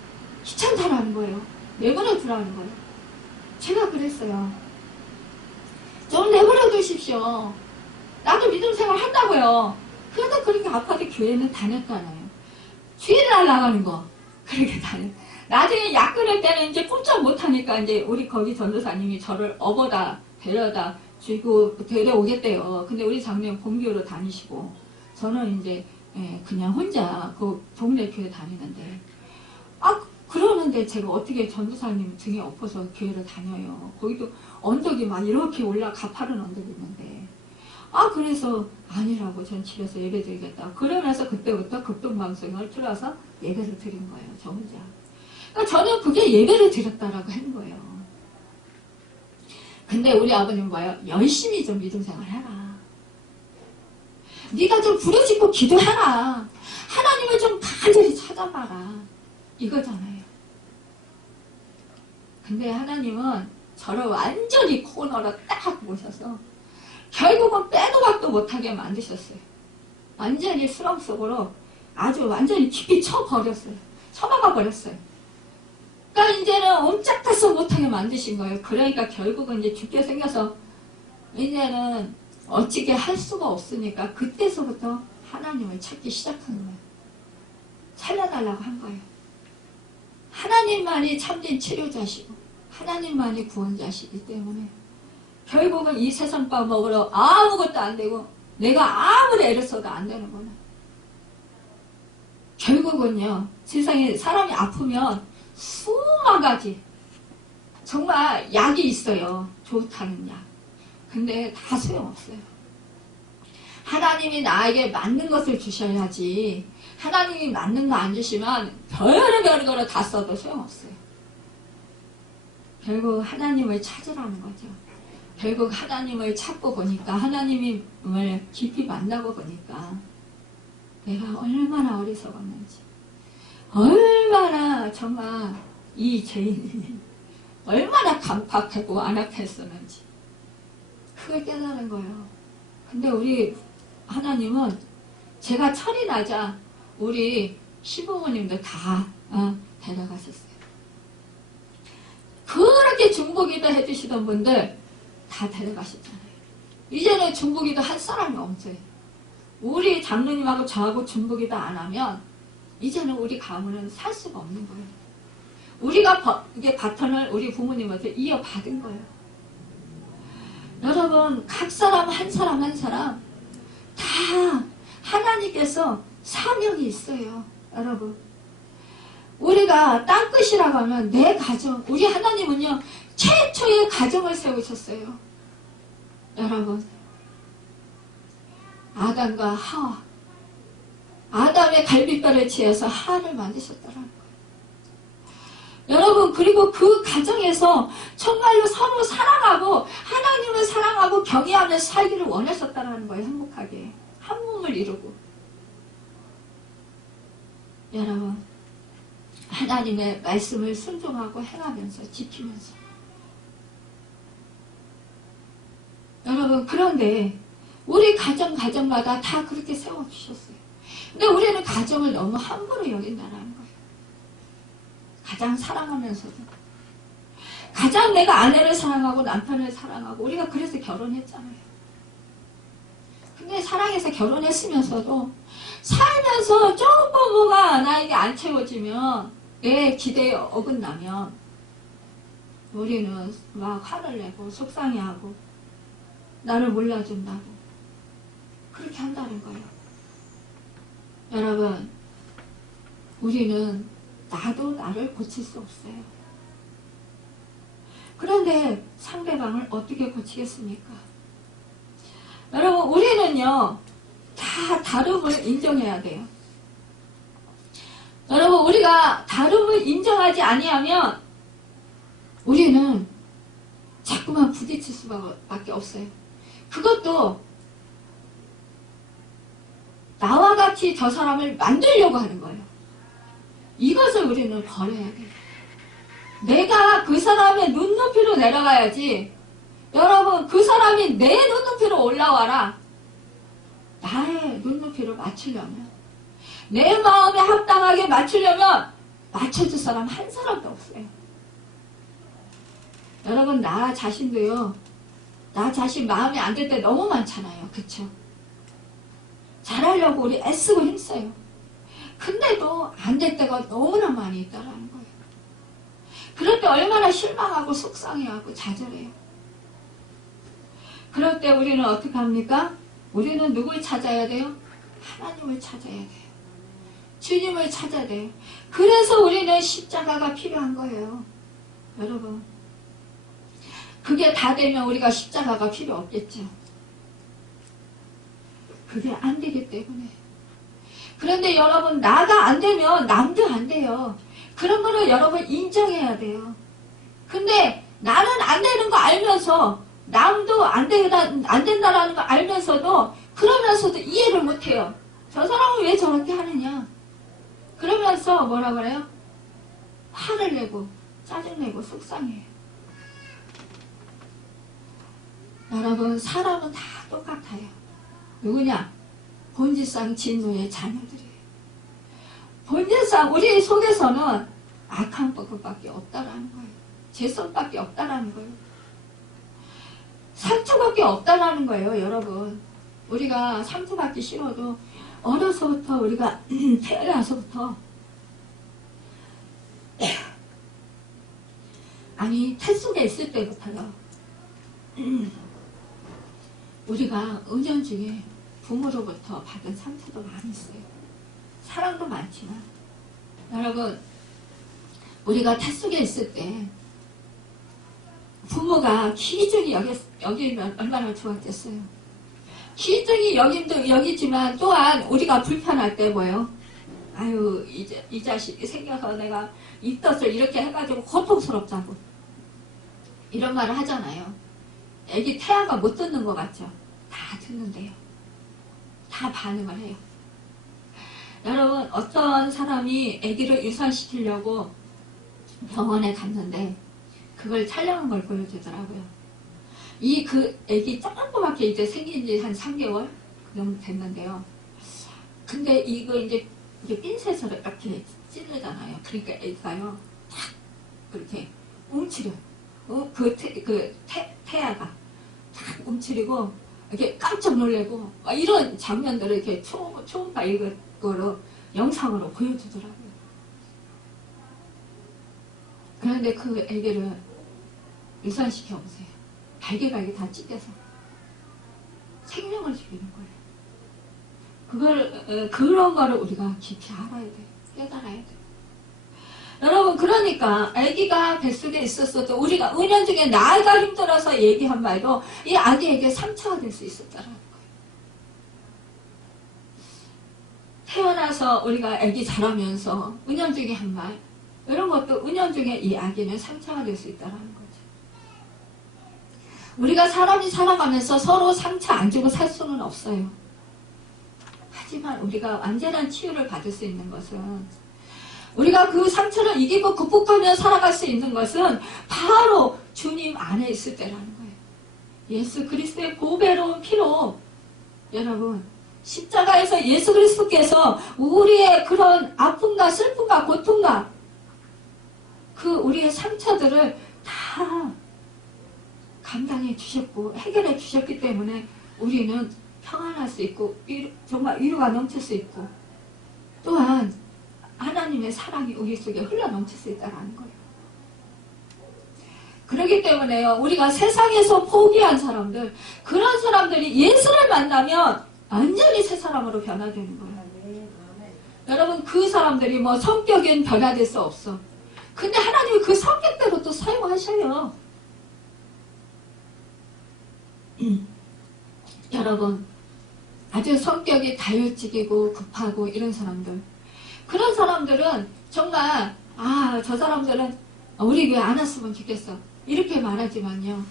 귀찮다라는 거예요. 내버려 두라는 거예요. 제가 그랬어요. 좀 내버려 두십시오. 나도 믿음 생활 한다고요. 그래도 그렇게 아파도 교회는 다녔잖아요. 주일날 나가는 거. 그렇게 다녔. 나중에 약 끊을 때는 이제 꼼짝 못하니까 이제 우리 거기 전도사님이 저를 업어다 데려다 주고 데려오겠대요. 근데 우리 장로님 본교로 다니시고 저는 이제 그냥 혼자 그 동네 교회 다니는데 그러는데 제가 어떻게 전도사님 등에 엎어서 교회를 다녀요. 거기도 언덕이 막 이렇게 가파른 언덕이 있는데 그래서 아니라고 전 집에서 예배 드리겠다. 그러면서 그때부터 극동방송을 틀어서 예배를 드린 거예요. 저 혼자. 그러니까 저는 그게 예배를 드렸다라고 하는 거예요. 근데 우리 아버님은 뭐예요? 열심히 좀 믿음생활 해라. 네가 좀 부르짖고 기도해라. 하나님을 좀 간절히 찾아봐라. 이거잖아요. 근데 하나님은 저를 완전히 코너로 딱 모셔서 결국은 빼도 박도 못하게 만드셨어요. 완전히 수렁 속으로 아주 완전히 깊이 쳐버렸어요. 쳐박아 버렸어요. 그러니까 이제는 옴짝달싹 못하게 만드신 거예요. 그러니까 결국은 이제 죽게 생겨서 이제는 어찌게 할 수가 없으니까 그때서부터 하나님을 찾기 시작한 거예요. 살려달라고 한 거예요. 하나님만이 참된 치료자시고 하나님만이 구원자시기 때문에 결국은 이 세상 밥 먹으러 아무것도 안 되고 내가 아무리 애를 써도 안 되는구나. 결국은요. 세상에 사람이 아프면 수만 가지 정말 약이 있어요. 좋다는 약. 근데 다 소용없어요. 하나님이 나에게 맞는 것을 주셔야지 하나님이 맞는 거 안 주시면 별의별거를 다 써도 소용없어요. 결국 하나님을 찾으라는 거죠. 결국 하나님을 찾고 보니까 하나님을 깊이 만나고 보니까 내가 얼마나 어리석었는지 얼마나 정말 이 죄인이 얼마나 간팍하고 안악했었는지 그걸 깨달은 거예요. 근데 우리 하나님은 제가 철이 나자 우리 시부모님들 다 데려가셨어요. 그렇게 중보기도 해주시던 분들 다 데려가셨잖아요. 이제는 중보기도 할 사람이 없어요. 우리 장로님하고 저하고 중보기도 안 하면 이제는 우리 가문은 살 수가 없는 거예요. 우리가 이게 바톤을 우리 부모님한테 이어받은 거예요. 여러분 각 사람 한 사람 한 사람 다 하나님께서 사명이 있어요. 여러분 우리가 땅끝이라고 하면 내 가정 우리 하나님은요 최초의 가정을 세우셨어요. 여러분 아담과 하와 아담의 갈빗발을 취해서 하와를 만드셨더라는 거예요. 여러분, 그리고 그 가정에서 정말로 서로 사랑하고 하나님을 사랑하고 경외하며 살기를 원했었다는 거예요. 행복하게. 한 몸을 이루고. 여러분, 하나님의 말씀을 순종하고 행하면서 지키면서. 여러분, 그런데 우리 가정마다 다 그렇게 세워주셨어요. 근데 우리는 가정을 너무 함부로 여긴다는 거예요. 가장 사랑하면서도. 가장 내가 아내를 사랑하고 남편을 사랑하고 우리가 그래서 결혼했잖아요. 근데 사랑해서 결혼했으면서도 살면서 조금 뭐가 나에게 안 채워지면 내 기대에 어긋나면 우리는 막 화를 내고 속상해하고 나를 몰라준다고 그렇게 한다는 거예요. 여러분, 우리는 나도 나를 고칠 수 없어요. 그런데 상대방을 어떻게 고치겠습니까? 여러분, 우리는요 다 다름을 인정해야 돼요. 여러분, 우리가 다름을 인정하지 아니하면 우리는 자꾸만 부딪힐 수밖에 없어요. 그것도 나와 같이 저 사람을 만들려고 하는 거예요. 이것을 우리는 버려야 돼요. 내가 그 사람의 눈높이로 내려가야지. 여러분, 그 사람이 내 눈높이로 올라와라. 나의 눈높이로 맞추려면, 내 마음에 합당하게 맞추려면 맞춰줄 사람 한 사람도 없어요. 여러분, 나 자신도요, 나 자신 마음에 안 들 때 너무 많잖아요. 그쵸? 잘하려고 우리 애쓰고 힘써요. 근데도 안 될 때가 너무나 많이 있다라는 거예요. 그럴 때 얼마나 실망하고 속상해하고 좌절해요. 그럴 때 우리는 어떻게 합니까? 우리는 누굴 찾아야 돼요? 하나님을 찾아야 돼요. 주님을 찾아야 돼요. 그래서 우리는 십자가가 필요한 거예요. 여러분, 그게 다 되면 우리가 십자가가 필요 없겠죠. 그게 안 되기 때문에. 그런데 여러분, 나가 안 되면 남도 안 돼요. 그런 거를 여러분 인정해야 돼요. 근데 나는 안 되는 거 알면서 남도 안 된다라는 거 알면서도 그러면서도 이해를 못해요. 저 사람은 왜 저렇게 하느냐. 그러면서 뭐라 그래요? 화를 내고 짜증내고 속상해요. 여러분, 사람은 다 똑같아요. 누구냐? 본질상 진노의 자녀들이에요. 본질상 우리 속에서는 악한 것밖에 없다라는 거예요. 죄성밖에 없다라는 거예요. 상처밖에 없다라는 거예요, 여러분. 우리가 상처받기 싫어도 어려서부터 우리가 태어나서부터 아니 태 속에 있을 때부터요. 우리가 은연중에 부모로부터 받은 상처도 많이 있어요. 사랑도 많지만 여러분, 우리가 태 속에 있을 때 부모가 귀중히 여기면 얼마나 좋았겠어요. 귀중히 여기지만 또한 우리가 불편할 때 뭐예요? 아유, 이 자식이 생겨서 내가 이 뜻을 이렇게 해가지고 고통스럽다고 이런 말을 하잖아요. 애기 태아가 못 듣는 것 같죠? 다 듣는데요. 다 반응을 해요. 여러분, 어떤 사람이 애기를 유산시키려고 병원에 갔는데 그걸 촬영한 걸 보여주더라고요. 그 애기 조그맣게 이제 생긴 지 한 3개월 그 정도 됐는데요. 근데 이거 이제 핀셋으로 이렇게 찌르잖아요. 그러니까 애가요, 탁 그렇게 움츠려. 태아가 탁 움츠리고 이렇게 깜짝 놀래고 이런 장면들을 이렇게 초음파 이거로 영상으로 보여주더라고요. 그런데 그 애기를 유산시켜 보세요. 발개발개 다 찢겨서 생명을 죽이는 거예요. 그런 거를 우리가 깊이 알아야 돼요. 깨달아야 돼요. 여러분, 그러니까 아기가 뱃속에 있었어도 우리가 은연중에 나이가 힘들어서 얘기한 말도 이 아기에게 상처가 될 수 있었다는 거예요. 태어나서 우리가 아기 자라면서 은연중에 한 말, 이런 것도 은연중에 이 악인은 상처가 될 수 있다는 거죠. 우리가 사람이 살아가면서 서로 상처 안 주고 살 수는 없어요. 하지만 우리가 완전한 치유를 받을 수 있는 것은, 우리가 그 상처를 이기고 극복하며 살아갈 수 있는 것은 바로 주님 안에 있을 때라는 거예요. 예수 그리스도의 보배로운 피로, 여러분, 십자가에서 예수 그리스도께서 우리의 그런 아픔과 슬픔과 고통과 그 우리의 상처들을 다 감당해 주셨고 해결해 주셨기 때문에 우리는 평안할 수 있고 정말 위로가 넘칠 수 있고, 또한 하나님의 사랑이 우리 속에 흘러 넘칠 수 있다는 거예요. 그렇기 때문에요, 우리가 세상에서 포기한 사람들, 그런 사람들이 예수를 만나면 완전히 새 사람으로 변화되는 거예요. 여러분, 그 사람들이 뭐 성격은 변화될 수 없어. 근데 하나님이 그 성격대로 또 사용하셔요. 여러분, 아주 성격이 다혈질이고 급하고 이런 사람들, 그런 사람들은 정말 저 사람들은 우리 교회 안 왔으면 좋겠어 이렇게 말하지만요,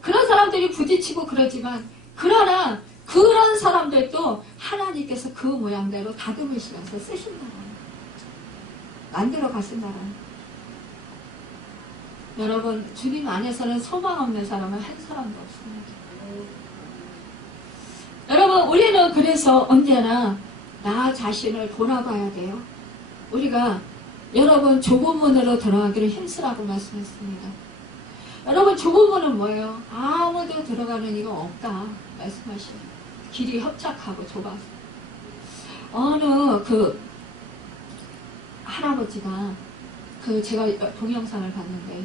그런 사람들이 부딪히고 그러지만, 그러나 그런 사람들도 하나님께서 그 모양대로 다듬으시면서 쓰신다는 거예요. 만들어 가신다는 거예요. 여러분, 주님 안에서는 소망 없는 사람은 한 사람도 없습니다. 여러분, 우리는 그래서 언제나 나 자신을 돌아봐야 돼요. 우리가 여러분 좁은 문으로 들어가기를 힘쓰라고 말씀했습니다. 여러분, 좁은 문은 뭐예요? 아무도 들어가는 이가 없다 말씀하시는, 길이 협착하고 좁아서. 어느 그 할아버지가 제가 동영상을 봤는데,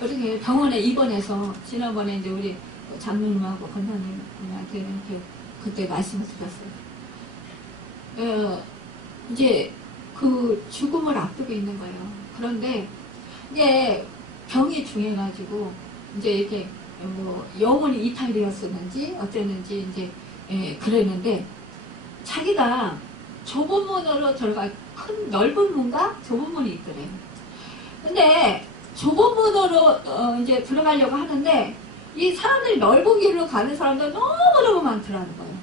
이렇게 병원에 입원해서 지난번에 이제 우리 장로님하고 권사님한테 그때 말씀을 드렸어요. 이제 그 죽음을 앞두고 있는 거예요. 그런데 이제 병이 중해가지고 이제 이렇게 뭐 영혼이 이탈되었었는지 어쨌는지 이제 그랬는데, 자기가 좁은 문으로 들어가, 큰 넓은 문과 좁은 문이 있더래요. 근데 좁은 문으로 이제 들어가려고 하는데, 이 사람들이 넓은 길로 가는 사람들 너무너무 많더라는 거예요.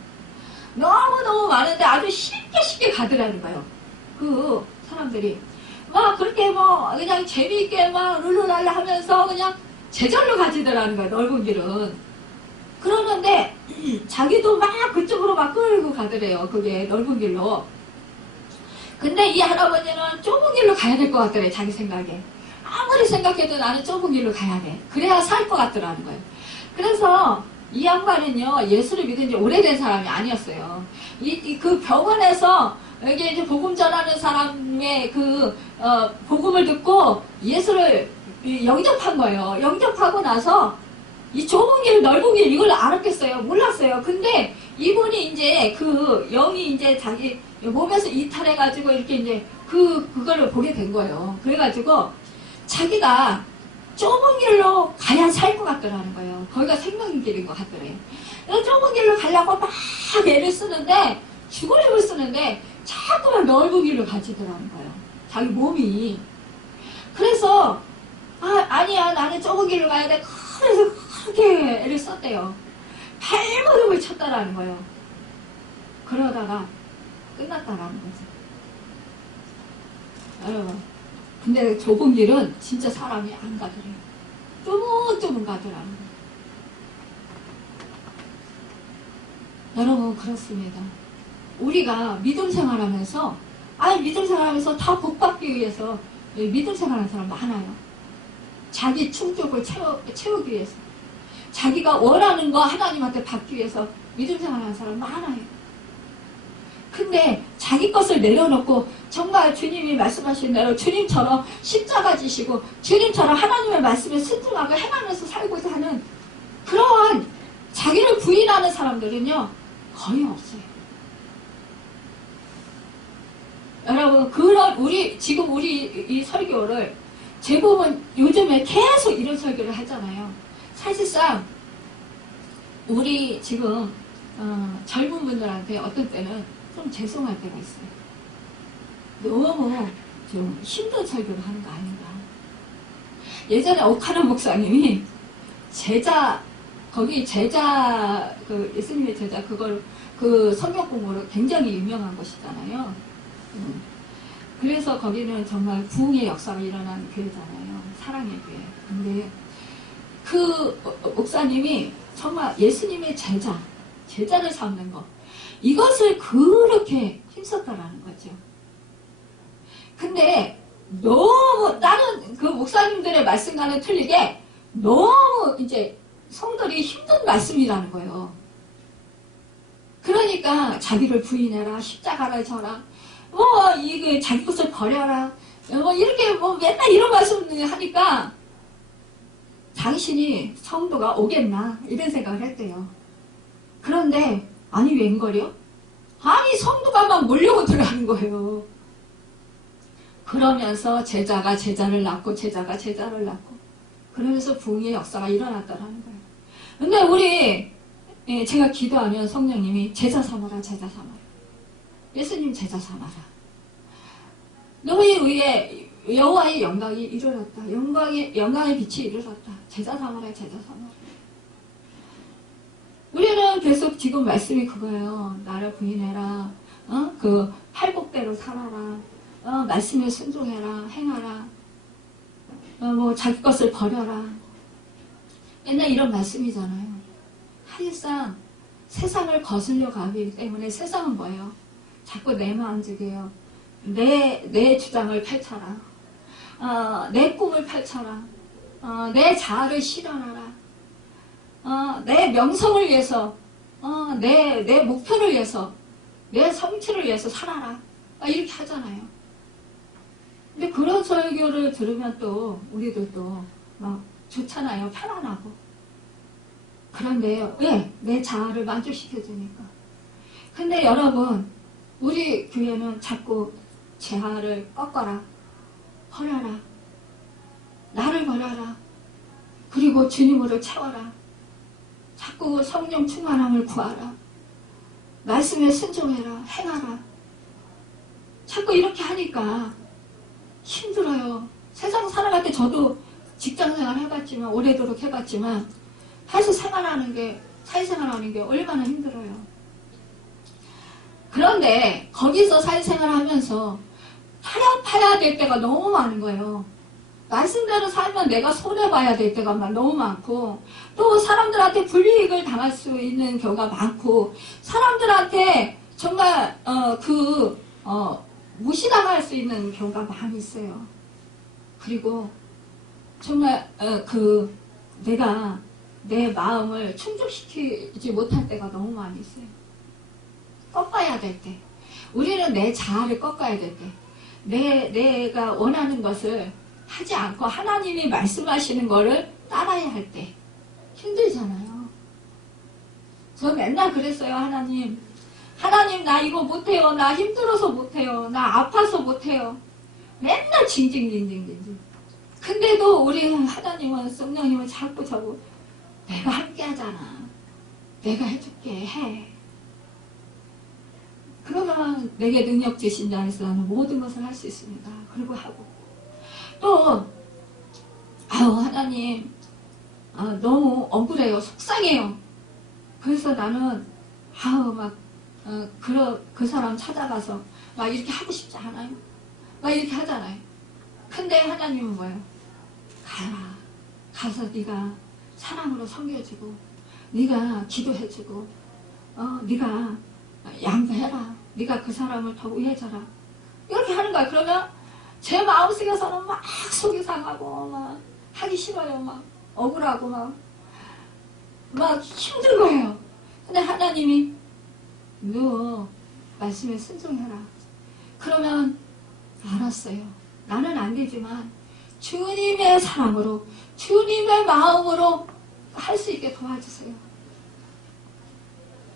너무너무 많은데 아주 쉽게 가더라는 거예요. 그 사람들이 막 그렇게 뭐 그냥 재미있게 막 룰루랄라 하면서 그냥 제절로 가지더라는 거예요, 넓은 길은. 그러는데 자기도 막 그쪽으로 막 끌고 가더래요, 그게 넓은 길로. 근데 이 할아버지는 좁은 길로 가야 될 것 같더래요, 자기 생각에. 아무리 생각해도 나는 좁은 길로 가야 돼, 그래야 살 것 같더라는 거예요. 그래서 이 양반은요, 예수를 믿은 지 오래된 사람이 아니었어요. 그 병원에서 여기 이제 복음 전하는 사람의 복음을 듣고 예수를 영접한 거예요. 영접하고 나서 이 좁은 길, 넓은 길 이걸 알았겠어요? 몰랐어요. 근데 이분이 이제 그 영이 이제 자기 몸에서 이탈해가지고 이렇게 이제 그거를 보게 된 거예요. 그래가지고 자기가 좁은 길로 가야 살 것 같더라는 거예요. 거기가 생명의 길인 것 같더래요. 좁은 길로 가려고 막 애를 쓰는데, 죽을 힘을 쓰는데 자꾸만 넓은 길로 가지더라는 거예요, 자기 몸이. 그래서 아니야, 나는 좁은 길로 가야 돼. 그래서 그렇게 애를 썼대요. 발버둥을 쳤다라는 거예요. 그러다가 끝났다라는 거죠. 여러분, 근데 좁은 길은 진짜 사람이 안 가더래요. 쪼문쪼문 가더라는 거예요. 여러분, 그렇습니다. 우리가 믿음 생활하면서, 믿음 생활하면서 다 복받기 위해서 믿음 생활하는 사람 많아요. 자기 충족을 채우기 위해서, 자기가 원하는 거 하나님한테 받기 위해서 믿음 생활하는 사람 많아요. 근데 자기 것을 내려놓고 정말 주님이 말씀하신 대로 주님처럼 십자가 지시고 주님처럼 하나님의 말씀에 순종하고 행하면서 살고자 하는 그러한 자기를 부인하는 사람들은요, 거의 없어요. 여러분, 지금 우리 이 설교를 제법은 요즘에 계속 이런 설교를 하잖아요. 사실상 우리 지금 젊은 분들한테 어떤 때는 좀 죄송할 때가 있어요. 너무 좀 힘든 설교를 하는 거 아닌가. 예전에 오카노 목사님이 예수님의 제자, 그 성경 공부로 굉장히 유명한 곳이잖아요. 그래서 거기는 정말 부흥의 역사가 일어난 교회잖아요. 사랑의 교회. 근데 그 목사님이 정말 예수님의 제자를 삼는 것, 이것을 그렇게 힘썼다라는 거죠. 근데 너무 다른 그 목사님들의 말씀과는 틀리게 너무 이제 성들이 힘든 말씀이라는 거예요. 그러니까 자기를 부인해라, 십자가를 져라, 이게 자기 것을 버려라, 이렇게 맨날 이런 말씀을 하니까 당신이 성도가 오겠나 이런 생각을 했대요. 그런데 아니 웬걸요? 아니 성도가 막 몰려오더라는 거예요. 그러면서 제자가 제자를 낳고 제자가 제자를 낳고 그러면서 부흥의 역사가 일어났다라는 거예요. 근데 제가 기도하면 성령님이 제자 삼아라, 제자 삼아라. 예수님 제자 삼아라. 너희 위에 여호와의 영광이 일어났다. 영광의 빛이 일어났다. 제자 삼아라, 제자 삼아라. 우리는 계속 지금 말씀이 그거예요. 나를 부인해라. 그 팔복대로 살아라. 말씀에 순종해라. 행하라. 자기 것을 버려라. 맨날 이런 말씀이잖아요. 사실상 세상을 거슬려 가기 때문에 세상은 뭐예요? 자꾸 내 마음속에요. 내 주장을 펼쳐라. 내 꿈을 펼쳐라. 내 자아를 실현하라. 내 명성을 위해서, 내 목표를 위해서, 내 성취를 위해서 살아라. 이렇게 하잖아요. 근데 그런 설교를 들으면 또 우리도 또 막 좋잖아요. 편안하고. 그런데요, 왜? 내 자아를 만족시켜주니까. 근데 여러분, 우리 교회는 자꾸 자아를 꺾어라. 버려라. 나를 버려라. 그리고 주님으로 채워라. 자꾸 성령 충만함을 구하라. 말씀에 순종해라. 행하라. 자꾸 이렇게 하니까 힘들어요. 세상 살아갈 때 저도 직장생활 해봤지만, 오래도록 해봤지만 사실 사회생활하는 게 얼마나 힘들어요. 그런데 거기서 사회생활하면서 타협해야 될 때가 너무 많은 거예요. 말씀대로 살면 내가 손해봐야 될 때가 너무 많고, 또 사람들한테 불이익을 당할 수 있는 경우가 많고, 사람들한테 정말 무시당할 수 있는 경우가 많이 있어요. 그리고 정말 내가 내 마음을 충족시키지 못할 때가 너무 많이 있어요. 꺾어야 될 때, 우리는 내 자아를 꺾어야 될 때, 내가 원하는 것을 하지 않고 하나님이 말씀하시는 거를 따라야 할 때 힘들잖아요. 저 맨날 그랬어요. 하나님 나 이거 못해요. 나 힘들어서 못해요. 나 아파서 못해요. 맨날 징징징징징. 근데도 우리 하나님은, 성령님은 자꾸 내가 함께 하잖아. 내가 해줄게. 해. 그러면 내게 능력 주신 자 안에서 나는 모든 것을 할 수 있습니다. 그리고 하고. 또 하나님 너무 억울해요. 속상해요. 그래서 나는 그 사람 찾아가서 막 이렇게 하고 싶지 않아요. 막 이렇게 하잖아요. 근데 하나님은 뭐예요? 가서 네가 사랑으로 섬겨주고, 네가 기도해주고, 네가 양보해라. 네가 그 사람을 더 위해줘라. 이렇게 하는 거야. 그러면 제 마음속에서는 막 속이 상하고 막 하기 싫어요. 막 억울하고 막 힘든 거예요. 근데 하나님이 너 말씀에 순종해라. 그러면 알았어요. 나는 안 되지만 주님의 사랑으로, 주님의 마음으로 할 수 있게 도와주세요.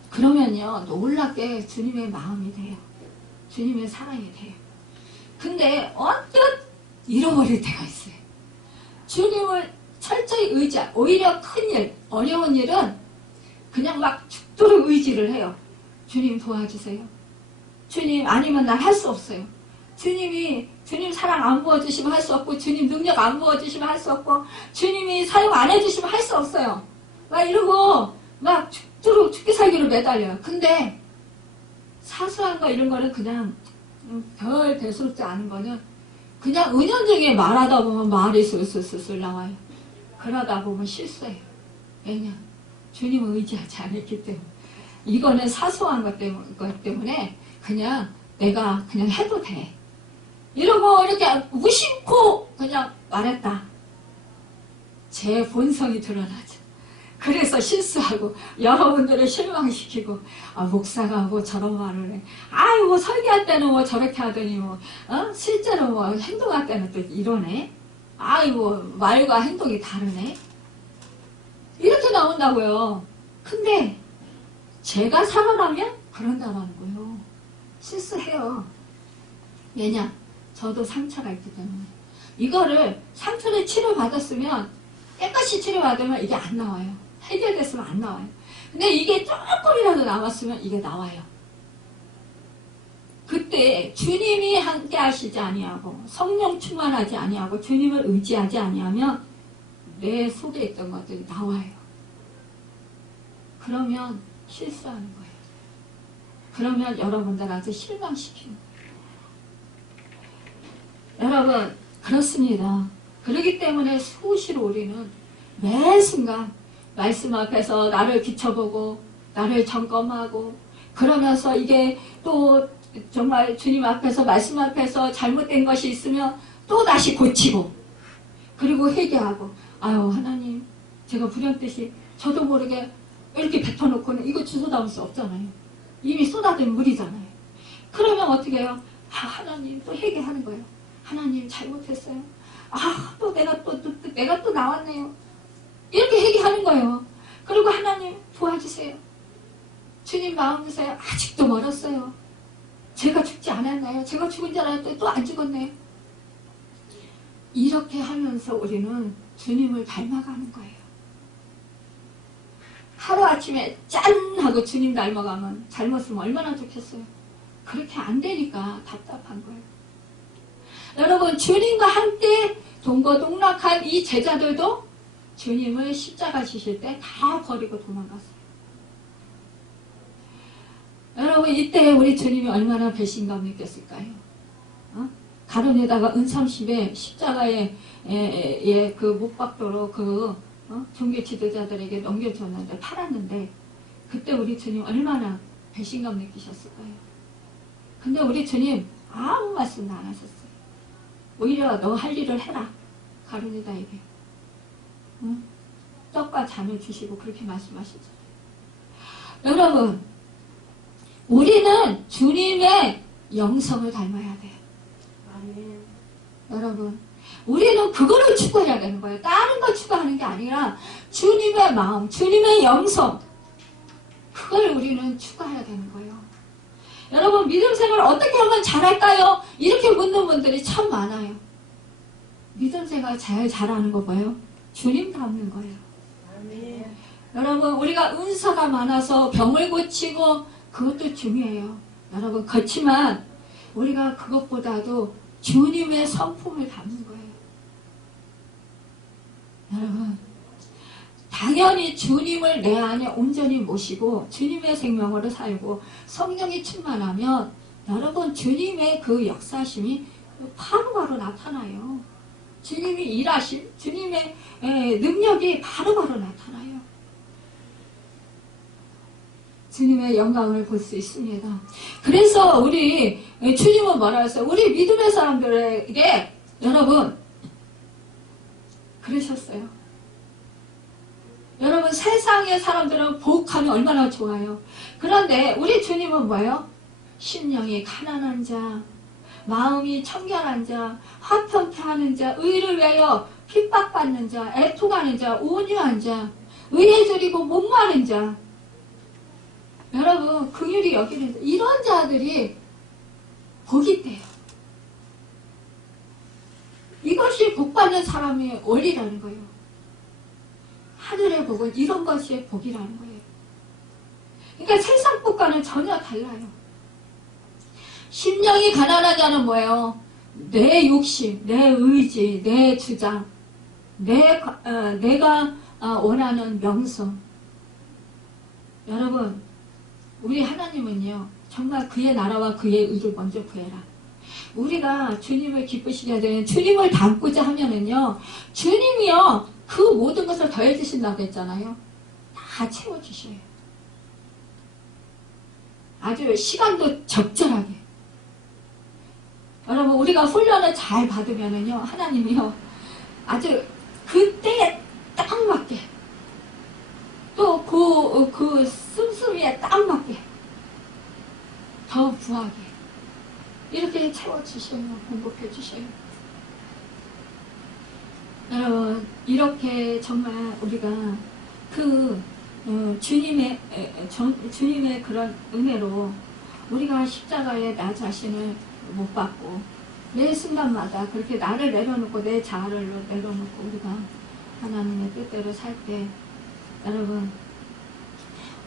그러면요, 놀랍게 주님의 마음이 돼요. 주님의 사랑이 돼요. 근데 언뜻 잃어버릴 때가 있어요. 주님을 철저히 오히려 큰일, 어려운 일은 그냥 막 죽도록 의지를 해요. 주님 도와주세요. 주님, 아니면 난 할 수 없어요. 주님 사랑 안 부어주시면 할 수 없고, 주님 능력 안 부어주시면 할 수 없고, 주님이 사용 안 해주시면 할 수 없어요. 막 이러고 막 죽도록 죽기 살기로 매달려요. 근데 사소한 거 이런 거는 그냥 별 대수롭지 않은 거는 그냥 은연중에 말하다 보면 말이 술술술술 나와요. 그러다 보면 실수해요. 왜냐? 주님을 의지하지 않았기 때문에. 이거는 사소한 것 때문에 그냥 내가 그냥 해도 돼. 이러고 이렇게 무심코 그냥 말했다. 제 본성이 드러나죠. 그래서 실수하고 여러분들을 실망시키고, 목사가 뭐 저런 말을 해. 뭐 설교할 때는 뭐 저렇게 하더니 실제로 뭐 행동할 때는 또 이러네. 말과 행동이 다르네. 이렇게 나온다고요. 근데 제가 살아나면 그런다라는 거예요. 실수해요. 왜냐? 저도 상처가 있기 때문에. 이거를 상처를 치료받았으면, 깨끗이 치료받으면 이게 안 나와요. 해결됐으면 안 나와요. 근데 이게 조금이라도 남았으면 이게 나와요. 그때 주님이 함께 하시지 아니하고, 성령 충만하지 아니하고, 주님을 의지하지 아니하면 내 속에 있던 것들이 나와요. 그러면 실수하는 거예요. 그러면 여러분들한테 실망시키는 거예요. 여러분, 그렇습니다. 그렇기 때문에 수시로 우리는 매 순간 말씀 앞에서 나를 비춰보고 나를 점검하고, 그러면서 이게 또 정말 주님 앞에서, 말씀 앞에서 잘못된 것이 있으면 또 다시 고치고, 그리고 회개하고, 하나님, 제가 불현듯이 저도 모르게 이렇게 뱉어놓고는 이거 주워 담을 수 없잖아요. 이미 쏟아진 물이잖아요. 그러면 어떻게 해요? 하나님, 또 회개하는 거예요. 하나님, 잘못했어요. 내가 또 나왔네요. 이렇게 회개하는 거예요. 그리고 하나님, 도와주세요. 주님 마음 주세요. 아직도 멀었어요. 제가 죽지 않았나요? 제가 죽은 줄 알았더니 또 안 죽었네요. 이렇게 하면서 우리는 주님을 닮아가는 거예요. 하루아침에 짠! 하고 주님 닮아가면 잘못으면 얼마나 좋겠어요. 그렇게 안 되니까 답답한 거예요. 여러분, 주님과 함께 동거동락한 이 제자들도 주님을 십자가 지실 때 다 버리고 도망갔어요. 여러분, 이때 우리 주님이 얼마나 배신감 느꼈을까요? 가론에다가 은삼십에 십자가에 그 못박도로 종교 지도자들에게 넘겨줬는데, 팔았는데, 그때 우리 주님 얼마나 배신감 느끼셨을까요? 근데 우리 주님 아무 말씀도 안 하셨어요. 오히려 너 할 일을 해라. 가룟유다에게. 떡과 잔을 주시고 그렇게 말씀하시죠. 여러분, 우리는 주님의 영성을 닮아야 돼요. 아멘. 여러분, 우리는 그거를 추구해야 되는 거예요. 다른 걸 추구하는 게 아니라 주님의 마음, 주님의 영성, 그걸 우리는 추구해야 되는 거예요. 여러분, 믿음 생활을 어떻게 하면 잘할까요? 이렇게 묻는 분들이 참 많아요. 믿음 생활 잘하는 거 뭐예요? 주님 닮는 거예요. 아멘. 여러분, 우리가 은사가 많아서 병을 고치고 그것도 중요해요. 여러분, 그렇지만 우리가 그것보다도 주님의 성품을 담는 거예요. 여러분, 당연히 주님을 내 안에 온전히 모시고 주님의 생명으로 살고 성령이 충만하면 여러분, 주님의 그 역사심이 바로바로 나타나요. 주님이 일하신 주님의 능력이 바로바로 나타나요. 주님의 영광을 볼 수 있습니다. 그래서 우리 주님은 뭐라 했어요? 우리 믿음의 사람들에게 여러분 그러셨어요. 여러분, 세상의 사람들은 복하면 얼마나 좋아요. 그런데 우리 주님은 뭐예요? 심령이 가난한 자, 마음이 청결한 자, 화평케 하는 자, 의를 위하여 핍박받는 자, 애통하는 자, 온유한 자, 의에 줄이고 목마른 자, 여러분, 긍휼히 여기는 자, 이런 자들이 복이 있대요. 이것이 복받는 사람의 원리라는 거예요. 하늘의 복은 이런 것이 복이라는 거예요. 그러니까 세상 복과는 전혀 달라요. 심령이 가난한 자는 뭐예요? 내 욕심, 내 의지, 내 주장, 내가 원하는 명성. 여러분, 우리 하나님은요, 정말 그의 나라와 그의 의를 먼저 구해라. 우리가 주님을 기쁘시게 되는, 주님을 닮고자 하면은요, 주님이요, 그 모든 것을 더해 주신다고 했잖아요. 다 채워주셔요. 아주 시간도 적절하게. 여러분, 우리가 훈련을 잘 받으면은요, 하나님이요, 아주 그때에 딱 맞게, 또 그 씀씀이에 딱 맞게, 더 부하게, 이렇게 채워주셔요. 공급해주셔요. 여러분, 이렇게 정말 우리가 주님의 그런 은혜로 우리가 십자가에 나 자신을 못 받고 매 순간마다 그렇게 나를 내려놓고 내 자아를 내려놓고 우리가 하나님의 뜻대로 살 때, 여러분,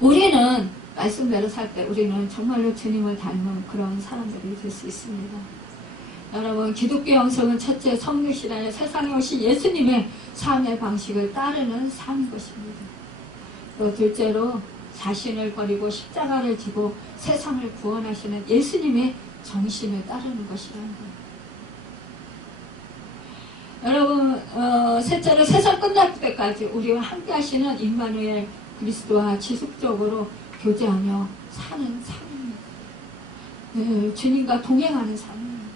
우리는 말씀대로 살 때 우리는 정말로 주님을 닮은 그런 사람들이 될 수 있습니다. 여러분, 기독교 영성은 첫째 성육신하여 세상에 오신 예수님의 삶의 방식을 따르는 삶인 것입니다. 또 둘째로 자신을 버리고 십자가를 지고 세상을 구원하시는 예수님의 정신을 따르는 것이라는 거예요. 여러분, 셋째로 세상 끝날 때까지 우리와 함께 하시는 임마누엘 그리스도와 지속적으로 교제하며 사는 삶입니다. 주님과 동행하는 삶입니다.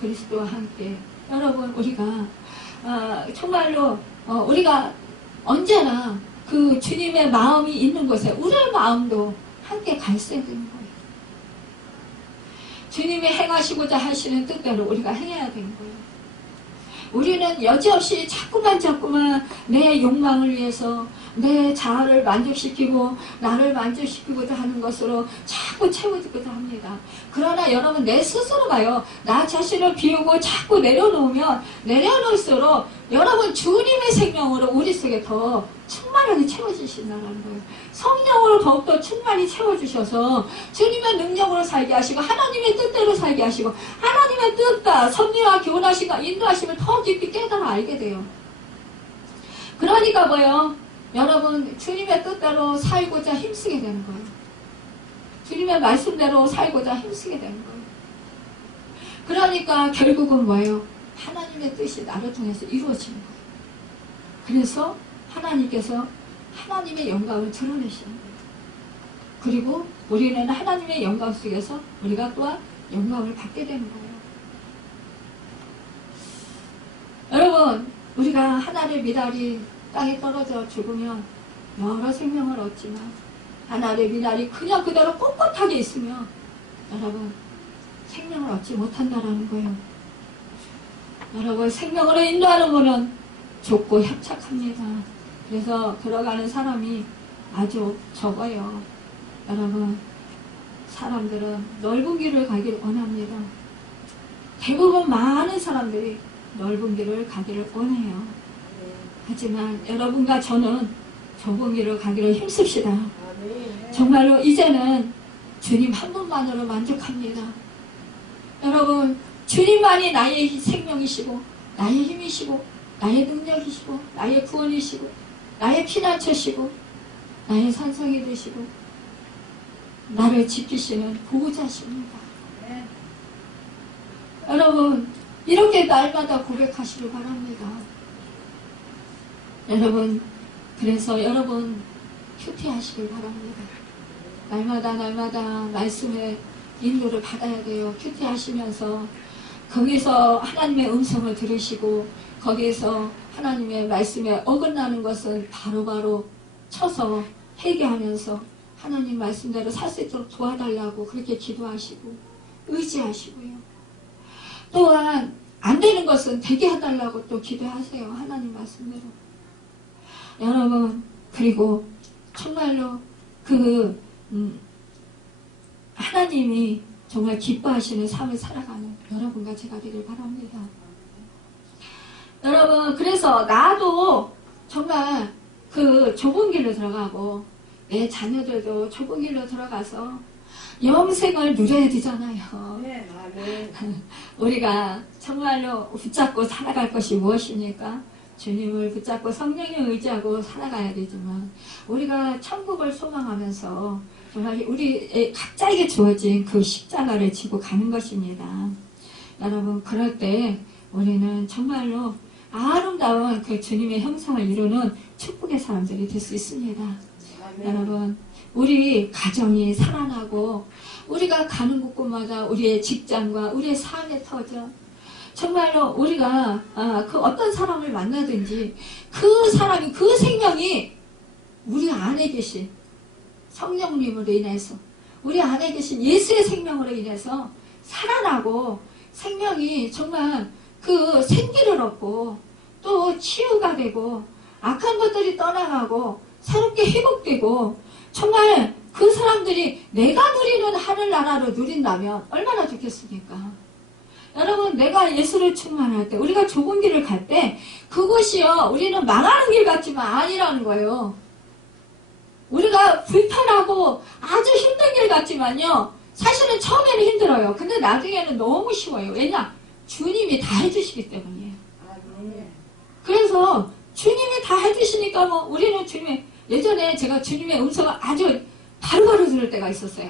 그리스도와 함께. 여러분, 우리가 정말로 우리가 언제나 그 주님의 마음이 있는 곳에 우리의 마음도 함께 갔어야 되는 거예요. 주님이 행하시고자 하시는 뜻대로 우리가 행해야 되는 거예요. 우리는 여지없이 자꾸만 내 욕망을 위해서 내 자아를 만족시키고 나를 만족시키고자 하는 것으로 자꾸 채워지고자 합니다. 그러나 여러분, 내 스스로가요, 나 자신을 비우고 자꾸 내려놓을수록 여러분 주님의 생명으로 우리 속에 더 충만하게 채워주신다는 거예요. 성령으로 더욱더 충만히 채워주셔서 주님의 능력으로 살게 하시고 하나님의 뜻대로 살게 하시고 하나님의 뜻과 섭리와 교훈하심과 인도하심을 더 깊이 깨달아 알게 돼요. 그러니까 뭐예요? 여러분, 주님의 뜻대로 살고자 힘쓰게 되는 거예요. 주님의 말씀대로 살고자 힘쓰게 되는 거예요. 그러니까 결국은 뭐예요? 하나님의 뜻이 나를 통해서 이루어지는 거예요. 그래서 하나님께서 하나님의 영광을 드러내시는 거예요. 그리고 우리는 하나님의 영광 속에서 우리가 또한 영광을 받게 되는 거예요. 여러분, 우리가 하나의 미랄이 땅에 떨어져 죽으면 여러 생명을 얻지만 하나의 미랄이 그냥 그대로 꼿꼿하게 있으면 여러분, 생명을 얻지 못한다라는 거예요. 여러분, 생명으로 인도하는 분은 좁고 협착합니다. 그래서 들어가는 사람이 아주 적어요. 여러분, 사람들은 넓은 길을 가기를 원합니다. 대부분 많은 사람들이 넓은 길을 가기를 원해요. 하지만 여러분과 저는 좁은 길을 가기를 힘씁시다. 정말로 이제는 주님 한 분만으로 만족합니다. 여러분, 주님만이 나의 생명이시고 나의 힘이시고 나의 능력이시고 나의 구원이시고 나의 피난처시고 나의 산성이 되시고 나를 지키시는 보호자십니다. 여러분, 이렇게 날마다 고백하시길 바랍니다. 여러분, 그래서 여러분 큐티하시길 바랍니다. 날마다 말씀의 인도를 받아야 돼요. 큐티하시면서 거기서 하나님의 음성을 들으시고 거기에서 하나님의 말씀에 어긋나는 것은 바로바로 쳐서 회개하면서 하나님 말씀대로 살 수 있도록 도와달라고 그렇게 기도하시고 의지하시고요. 또한 안 되는 것은 되게 해달라고 또 기도하세요. 하나님 말씀대로. 여러분, 그리고 정말로 하나님이 정말 기뻐하시는 삶을 살아가는 여러분과 제가 되길 바랍니다. 여러분, 그래서 나도 정말 그 좁은 길로 들어가고 내 자녀들도 좁은 길로 들어가서 영생을 누려야 되잖아요. 네, 아멘. 우리가 정말로 붙잡고 살아갈 것이 무엇입니까? 주님을 붙잡고 성령에 의지하고 살아가야 되지만 우리가 천국을 소망하면서 정말 우리 각자에게 주어진 그 십자가를 지고 가는 것입니다. 여러분, 그럴 때 우리는 정말로 아름다운 그 주님의 형상을 이루는 축복의 사람들이 될 수 있습니다. 아멘. 여러분, 우리 가정이 살아나고 우리가 가는 곳곳마다 우리의 직장과 우리의 삶의 터전, 정말로 우리가 그 어떤 사람을 만나든지 그 사람이, 그 생명이 우리 안에 계신 성령님으로 인해서, 우리 안에 계신 예수의 생명으로 인해서 살아나고 생명이 정말 그 생기를 얻고 또 치유가 되고 악한 것들이 떠나가고 새롭게 회복되고 정말 그 사람들이 내가 누리는 하늘나라를 누린다면 얼마나 좋겠습니까? 여러분, 내가 예수를 충만할 때, 우리가 좁은 길을 갈 때 그것이요, 우리는 망하는 길 같지만 아니라는 거예요. 우리가 불편하고 아주 힘든 길 같지만요, 사실은 처음에는 힘들어요. 근데 나중에는 너무 쉬워요. 왜냐? 주님이 다 해주시기 때문이에요. 아멘. 그래서 주님이 다 해주시니까 뭐 우리는 주님의, 예전에 제가 주님의 음성을 아주 바로바로 들을 때가 있었어요.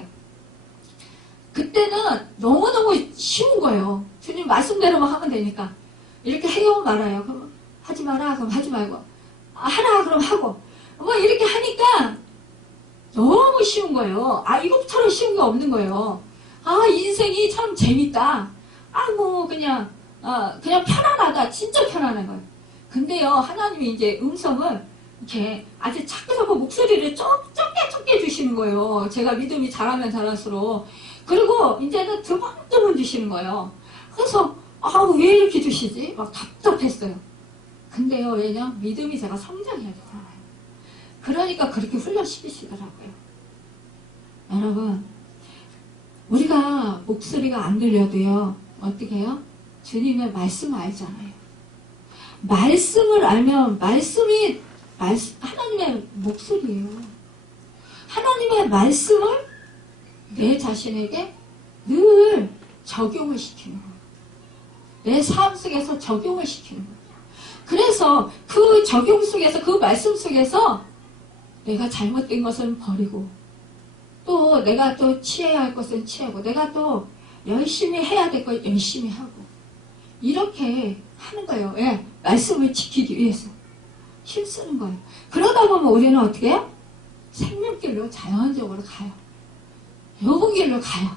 그때는 너무너무 쉬운 거예요. 주님 말씀대로만 하면 되니까. 이렇게 해요 말아요. 그럼 하지 마라. 그럼 하지 말고. 하라. 그럼 하고. 뭐 이렇게 하니까 너무 쉬운 거예요. 이것처럼 쉬운 게 없는 거예요. 인생이 참 재밌다. 뭐 그냥 편안하다. 진짜 편안한 거예요. 근데요, 하나님이 이제 음성을 이렇게 아주 자꾸자꾸 목소리를 좁게 주시는 거예요. 제가 믿음이 자라면 자랄수록. 그리고 이제는 드문드문 주시는 거예요. 그래서 왜 이렇게 주시지? 막 답답했어요. 근데요, 왜냐? 믿음이 제가 성장해야 되잖아요. 그러니까 그렇게 훈련시키시더라고요. 여러분, 우리가 목소리가 안 들려도요, 어떻게 해요? 주님의 말씀을 알잖아요. 말씀을 알면 말씀이 하나님의 목소리예요. 하나님의 말씀을 내 자신에게 늘 적용을 시키는 거예요. 내 삶 속에서 적용을 시키는 거예요. 그래서 그 적용 속에서, 그 말씀 속에서 내가 잘못된 것은 버리고, 또 내가 또 취해야 할 것은 취하고, 내가 또 열심히 해야 될 걸 열심히 하고, 이렇게 하는 거예요. 예, 말씀을 지키기 위해서 힘쓰는 거예요. 그러다 보면 우리는 어떻게 해요? 생명길로 자연적으로 가요. 좁은 길로 가요.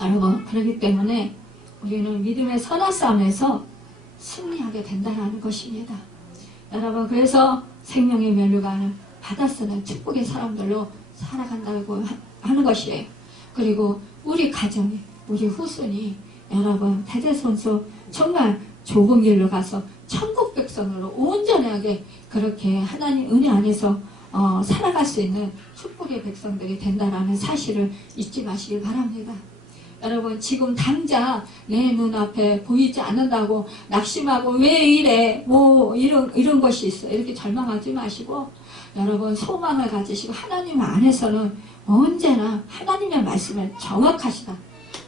여러분, 그렇기 때문에 우리는 믿음의 선한 싸움에서 승리하게 된다는 것입니다. 여러분, 그래서 생명의 면류관을 받아 쓰는 축복의 사람들로 살아간다고 하는 것이에요. 그리고 우리 가정이, 우리 후손이 여러분 대대손손 정말 좁은 길로 가서 천국 백성으로 온전하게 그렇게 하나님 은혜 안에서 살아갈 수 있는 축복의 백성들이 된다라는 사실을 잊지 마시길 바랍니다. 여러분, 지금 당장 내 눈앞에 보이지 않는다고 낙심하고 왜 이래 뭐 이런 것이 있어 이렇게 절망하지 마시고, 여러분 소망을 가지시고 하나님 안에서는 언제나 하나님의 말씀을 정확하시다.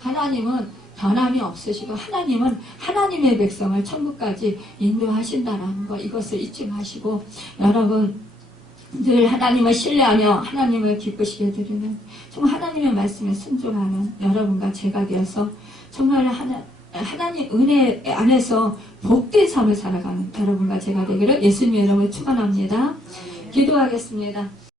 하나님은 변함이 없으시고 하나님은 하나님의 백성을 천국까지 인도하신다는 거, 이것을 잊지 마시고 여러분 늘 하나님을 신뢰하며 하나님을 기쁘시게 드리는, 정말 하나님의 말씀에 순종하는 여러분과 제가 되어서 정말 하나님 은혜 안에서 복된 삶을 살아가는 여러분과 제가 되기를 예수님의 이름으로 축원합니다. 기도하겠습니다.